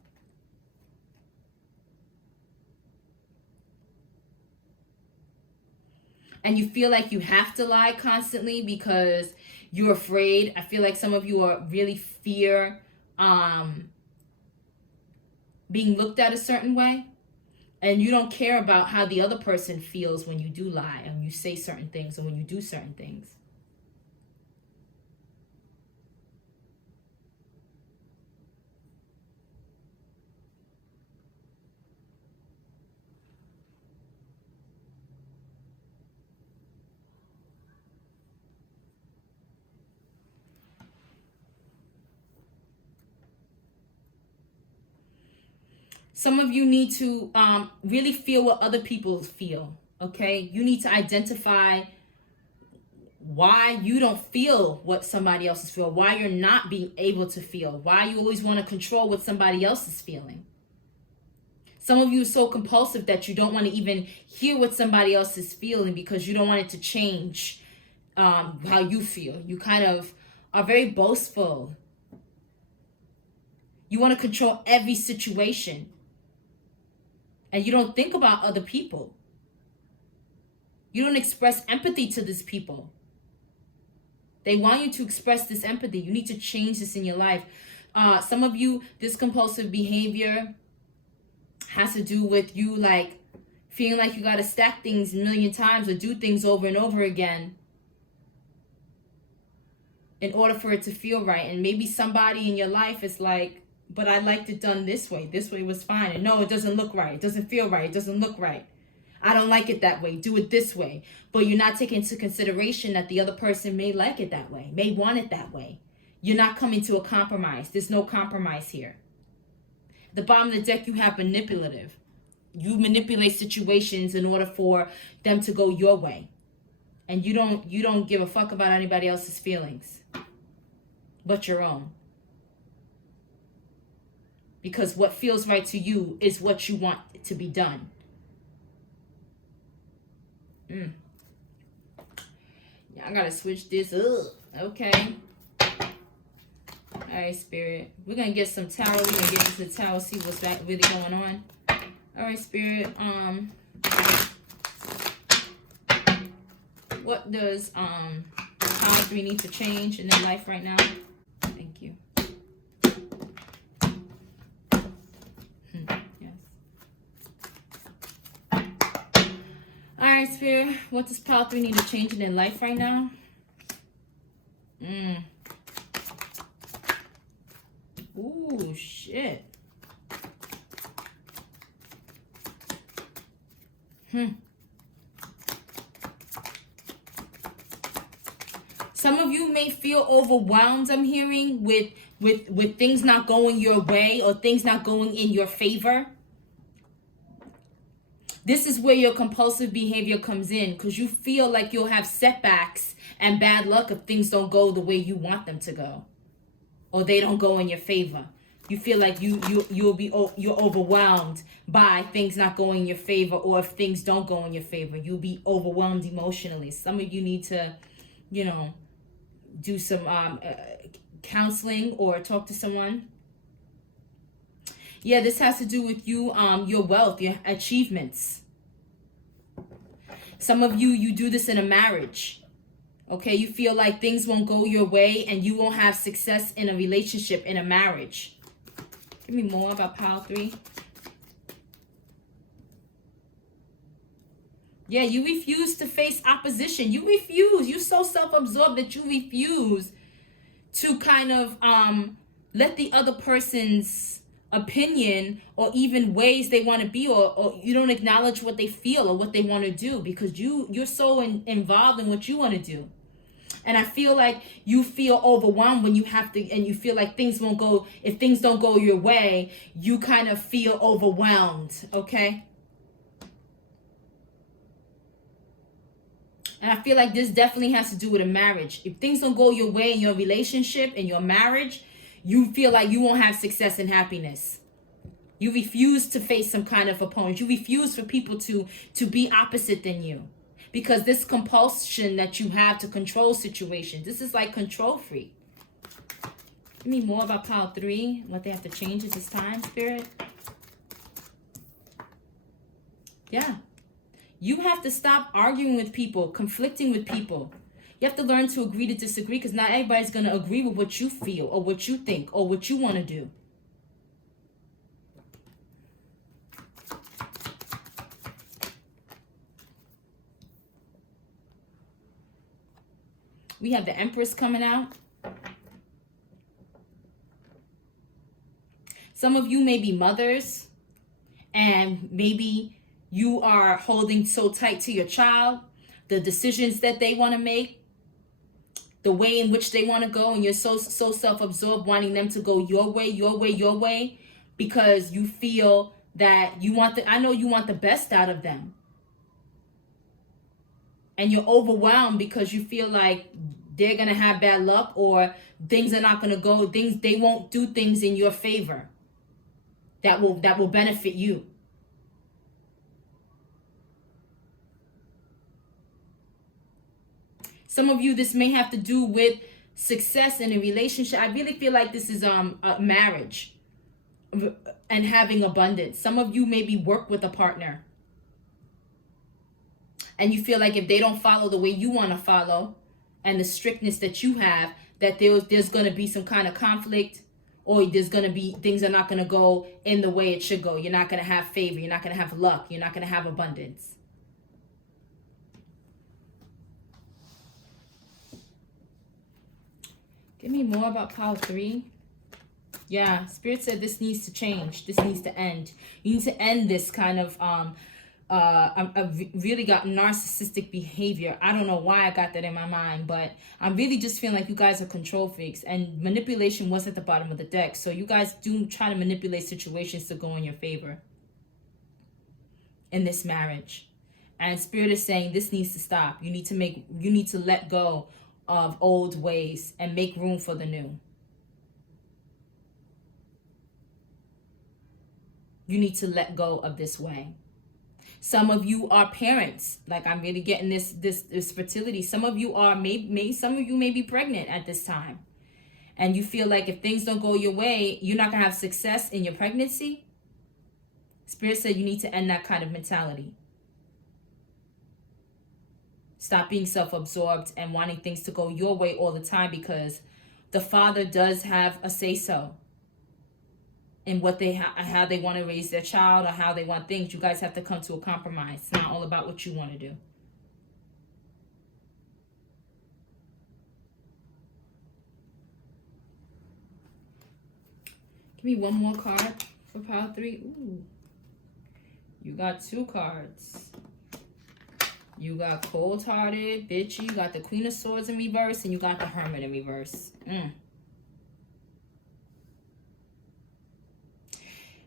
And you feel like you have to lie constantly because you're afraid. I feel like some of you are really fear being looked at a certain way. And you don't care about how the other person feels when you do lie and you say certain things, or when you do certain things. Some of you need to really feel what other people feel, okay? You need to identify why you don't feel what somebody else is feeling, why you're not being able to feel, why you always want to control what somebody else is feeling. Some of you are so compulsive that you don't want to even hear what somebody else is feeling because you don't want it to change how you feel. You kind of are very boastful. You want to control every situation. And you don't think about other people. You don't express empathy to these people. They want you to express this empathy. You need to change this in your life. Some of you, this compulsive behavior has to do with you like feeling like you got to stack things a million times or do things over and over again in order for it to feel right. And maybe somebody in your life is like, but I liked it done this way. This way was fine. And no, it doesn't look right. It doesn't feel right. It doesn't look right. I don't like it that way. Do it this way. But you're not taking into consideration that the other person may like it that way, may want it that way. You're not coming to a compromise. There's no compromise here. At the bottom of the deck, you have manipulative. You manipulate situations in order for them to go your way. And you don't give a fuck about anybody else's feelings but your own. Because what feels right to you is what you want to be done. Yeah, I gotta switch this up. Okay. All right, Spirit. We're gonna get some tarot. We're gonna get into the tarot, see what's really going on. All right, Spirit. What does Power 3 need to change in their life right now? Thank you. All right, Spirit. What does Power 3 need to change in their life right now? Mm. Ooh, shit. Some of you may feel overwhelmed, I'm hearing, with things not going your way or things not going in your favor. This is where your compulsive behavior comes in, because you feel like you'll have setbacks and bad luck if things don't go the way you want them to go, or they don't go in your favor. You feel like you're overwhelmed by things not going in your favor, or if things don't go in your favor, you'll be overwhelmed emotionally. Some of you need to, do some counseling or talk to someone. Yeah, this has to do with you, your wealth, your achievements. Some of you do this in a marriage. Okay, you feel like things won't go your way and you won't have success in a relationship, in a marriage. Give me more about pile 3. Yeah, you refuse to face opposition. You refuse. You're so self-absorbed that you refuse to kind of let the other person's opinion or even ways they want to be, or you don't acknowledge what they feel or what they want to do, because you're so involved in what you want to do. And I feel like you feel overwhelmed when you have to, and you feel like things won't go, if things don't go your way, you kind of feel overwhelmed, okay? And I feel like this definitely has to do with a marriage. If things don't go your way in your relationship, in your marriage, you feel like you won't have success and happiness. You refuse to face some kind of opponent. You refuse for people to be opposite than you. Because this compulsion that you have to control situations, this is like control freak. Give me more about pile 3, what they have to change at this time, Spirit. Yeah. You have to stop arguing with people, conflicting with people. You have to learn to agree to disagree, because not everybody's going to agree with what you feel or what you think or what you want to do. We have the Empress coming out. Some of you may be mothers, and maybe you are holding so tight to your child, the decisions that they want to make, the way in which they want to go, and you're so self-absorbed wanting them to go your way, because you feel that you want I know you want the best out of them. And you're overwhelmed because you feel like they're going to have bad luck, or things are not going to go, they won't do things in your favor that will benefit you. Some of you, this may have to do with success in a relationship. I really feel like this is a marriage and having abundance. Some of you maybe work with a partner, and you feel like if they don't follow the way you want to follow and the strictness that you have, that there's going to be some kind of conflict, or there's going to be, things are not going to go in the way it should go. You're not going to have favor. You're not going to have luck. You're not going to have abundance. Give me more about pile 3. Yeah, Spirit said this needs to change. This needs to end. You need to end this kind of I've really got narcissistic behavior. I don't know why I got that in my mind, but I'm really just feeling like you guys are control freaks, and manipulation was at the bottom of the deck. So you guys do try to manipulate situations to go in your favor in this marriage. And Spirit is saying this needs to stop. You need to let go of old ways and make room for the new. You need to let go of this way. Some of you are parents. Like, I'm really getting this fertility. Some of you are some of you may be pregnant at this time. And you feel like if things don't go your way, you're not going to have success in your pregnancy. Spirit said you need to end that kind of mentality. Stop being self-absorbed and wanting things to go your way all the time, because the Father does have a say-so in what how they want to raise their child, or how they want things. You guys have to come to a compromise. It's not all about what you want to do. Give me one more card for pile 3. Ooh. You got 2 cards. You got cold-hearted, bitchy. You got the Queen of Swords in reverse, and you got the Hermit in reverse.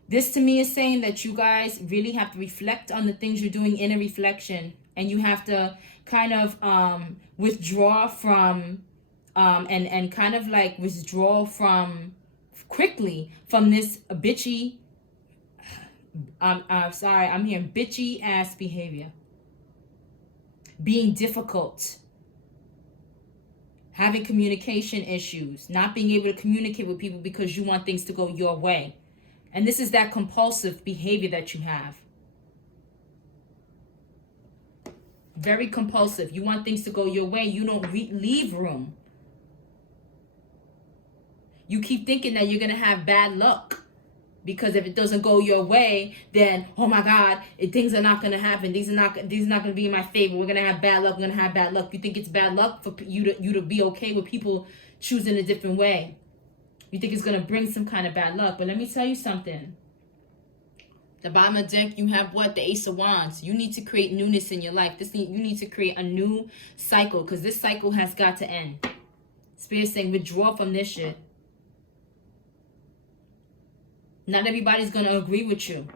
This to me is saying that you guys really have to reflect on the things you're doing in a reflection. And you have to kind of withdraw from, and kind of like withdraw from quickly from this bitchy, I'm sorry, I'm hearing bitchy ass behavior. Being difficult. Having communication issues. Not being able to communicate with people because you want things to go your way. And this is that compulsive behavior that you have. Very compulsive. You want things to go your way. You don't leave room. You keep thinking that you're going to have bad luck. Because if it doesn't go your way, then, oh my God, things are not going to happen. These are not going to be in my favor. We're going to have bad luck. We're going to have bad luck. You think it's bad luck for you to be okay with people choosing a different way. You think it's going to bring some kind of bad luck. But let me tell you something. The bottom of the deck, you have what? The Ace of Wands. You need to create newness in your life. You need to create a new cycle, because this cycle has got to end. Spirit saying withdraw from this shit. Not everybody's going to agree with you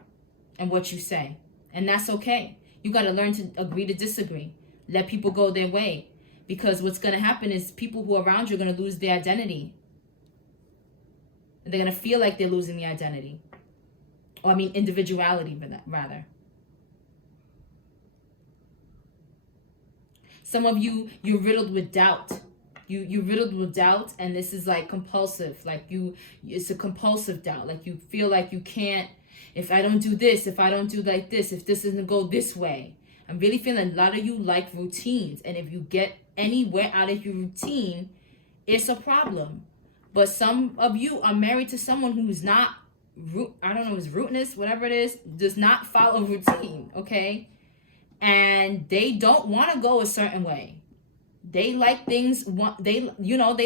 and what you say. And that's okay. You got to learn to agree to disagree. Let people go their way. Because what's going to happen is people who are around you are going to lose their identity. And they're going to feel like they're losing the identity. Or I mean individuality, rather. Some of you, you're riddled with doubt. You're riddled with doubt, and this is like compulsive. Like it's a compulsive doubt. Like you feel like you can't, if I don't do this, if I don't do like this, if this doesn't go this way. I'm really feeling a lot of you like routines. And if you get anywhere out of your routine, it's a problem. But some of you are married to someone who's not, I don't know, is rootness, whatever it is, does not follow routine, okay? And they don't want to go a certain way. They like things, they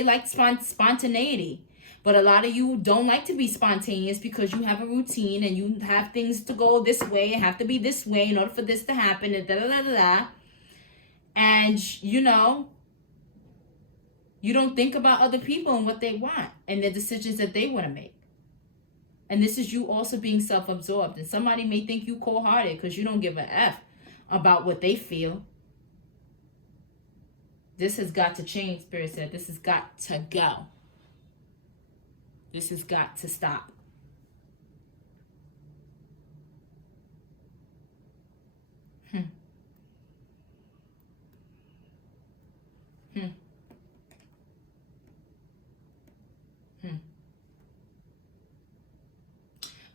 like spontaneity. But a lot of you don't like to be spontaneous because you have a routine and you have things to go this way, and have to be this way in order for this to happen, and da-da-da-da-da. And, you don't think about other people and what they want and the decisions that they want to make. And this is you also being self-absorbed. And somebody may think you cold-hearted because you don't give a F about what they feel. This has got to change, Spirit said. This has got to go. This has got to stop.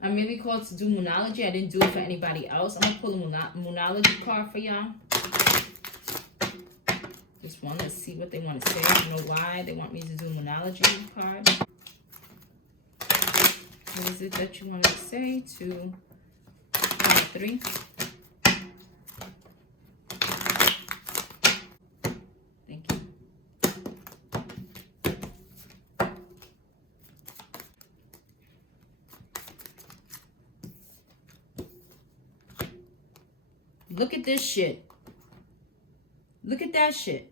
I'm really called to do Moonology. I didn't do it for anybody else. I'm going to pull a Moonology card for y'all. Just one. Let's see what they want to say. I don't know why they want me to do Moonology card. What is it that you want to say to 3? Thank you. Look at this shit. Look at that shit.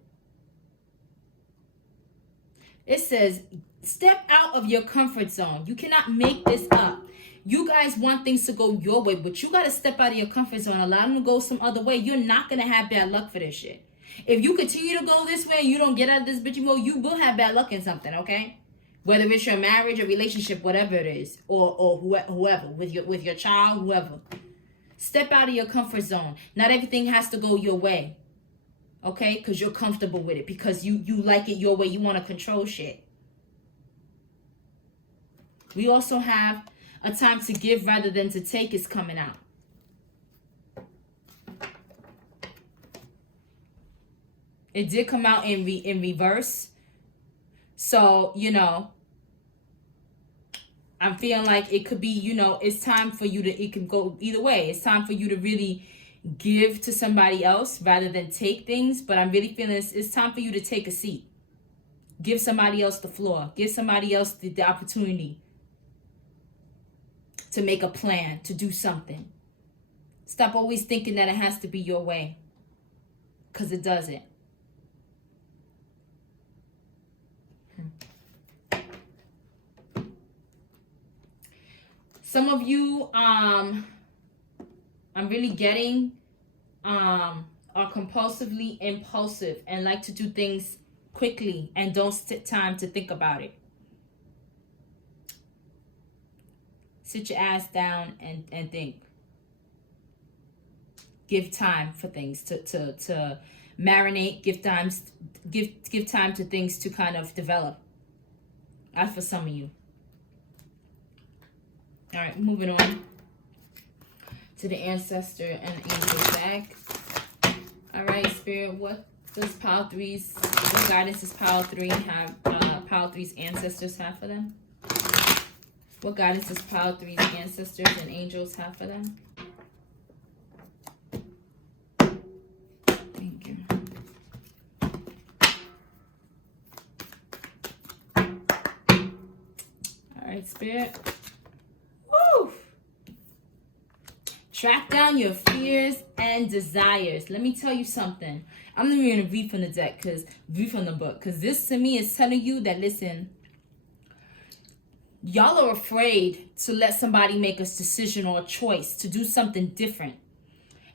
It says, step out of your comfort zone. You cannot make this up. You guys want things to go your way, but you got to step out of your comfort zone. Allow them to go some other way. You're not going to have bad luck for this shit. If you continue to go this way and you don't get out of this bitchy mode, you will have bad luck in something, okay? Whether it's your marriage or relationship, whatever it is, or whoever, with your child, whoever. Step out of your comfort zone. Not everything has to go your way. Okay? Because you're comfortable with it. Because you like it your way. You want to control shit. We also have a time to give rather than to take is coming out. It did come out in reverse. So, I'm feeling like it could be, it's time for you to, it can go either way. It's time for you to really give to somebody else rather than take things. But I'm really feeling it's time for you to take a seat. Give somebody else the floor. Give somebody else the opportunity. to make a plan, to do something. Stop always thinking that it has to be your way, because it doesn't. Some of you, I'm really getting, are compulsively impulsive and like to do things quickly and don't take time to think about it. Sit your ass down and think. Give time for things to marinate. Give time to things to kind of develop. That's for some of you. All right, moving on to the ancestor and angel deck. All right, Spirit, what guidance does Pile 3 have? Pile 3's ancestors have for them? What guidance does Pile 3's ancestors and angels have for them? Thank you. All right, Spirit. Woo! Track down your fears and desires. Let me tell you something. I'm not even going to read from the book, because this to me is telling you that, listen, y'all are afraid to let somebody make a decision or a choice to do something different.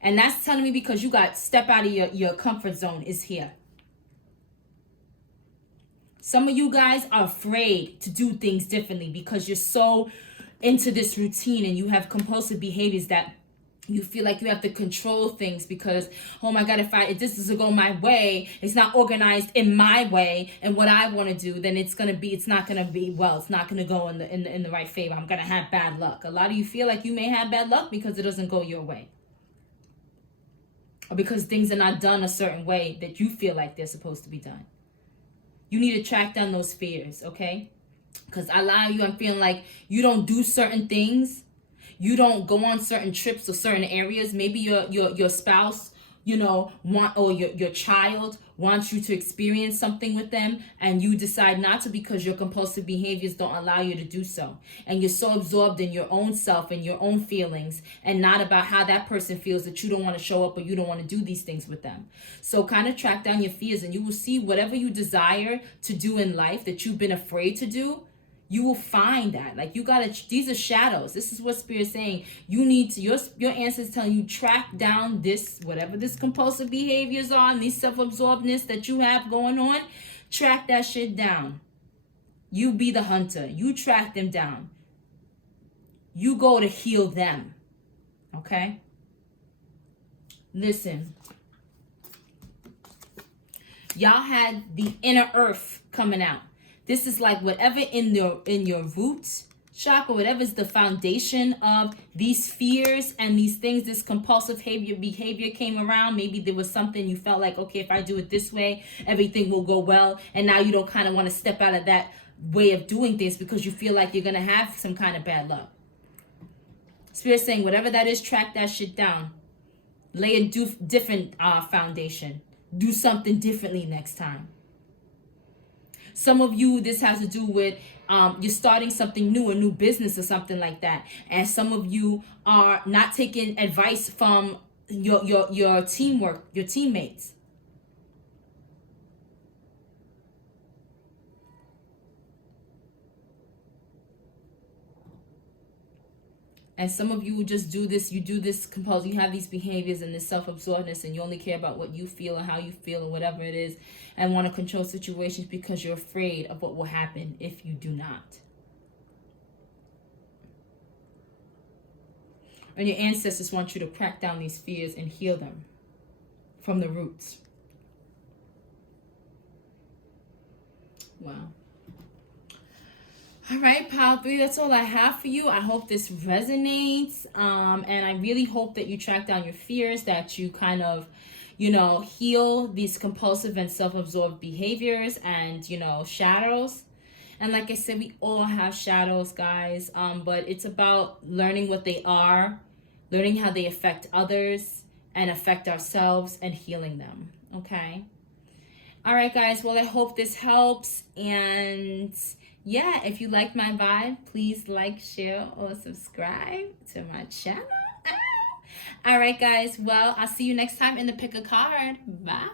And that's telling me because you got step out of your comfort zone is here. Some of you guys are afraid to do things differently because you're so into this routine and you have compulsive behaviors that you feel like you have to control things because, oh my God, if this doesn't go my way, it's not organized in my way and what I want to do, then it's not going to go in the right favor. I'm going to have bad luck. A lot of you feel like you may have bad luck because it doesn't go your way. Or because things are not done a certain way that you feel like they're supposed to be done. You need to track down those fears, okay? Because I'm feeling like you don't do certain things. You don't go on certain trips or certain areas. Maybe your spouse, your child wants you to experience something with them and you decide not to because your compulsive behaviors don't allow you to do so. And you're so absorbed in your own self and your own feelings and not about how that person feels that you don't want to show up or you don't want to do these things with them. So kind of track down your fears and you will see whatever you desire to do in life that you've been afraid to do. You will find that. Like these are shadows. This is what Spirit's saying. You need to, your ancestors telling you, track down this, whatever this compulsive behaviors are and these self-absorbedness that you have going on, track that shit down. You be the hunter. You track them down. You go to heal them. Okay? Listen. Y'all had the inner earth coming out. This is like whatever in your roots chakra, whatever is the foundation of these fears and these things, this compulsive behavior came around. Maybe there was something you felt like, okay, if I do it this way, everything will go well. And now you don't kind of want to step out of that way of doing things because you feel like you're going to have some kind of bad luck. Spirit's saying, whatever that is, track that shit down. Lay a different foundation. Do something differently next time. Some of you, this has to do with you're starting something new, a new business or something like that. And some of you are not taking advice from your teamwork, your teammates. And some of you just do this, you do this compulsion, you have these behaviors and this self-absorbedness and you only care about what you feel and how you feel and whatever it is and want to control situations because you're afraid of what will happen if you do not. And your ancestors want you to crack down these fears and heal them from the roots. Wow. All right, Pile 3, that's all I have for you. I hope this resonates. And I really hope that you track down your fears, that you kind of, heal these compulsive and self-absorbed behaviors and, shadows. And like I said, we all have shadows, guys. But it's about learning what they are, learning how they affect others and affect ourselves and healing them. Okay? All right, guys. Well, I hope this helps. And yeah, if you like my vibe, please like, share, or subscribe to my channel. All right, guys. Well, I'll see you next time in the pick a card. Bye.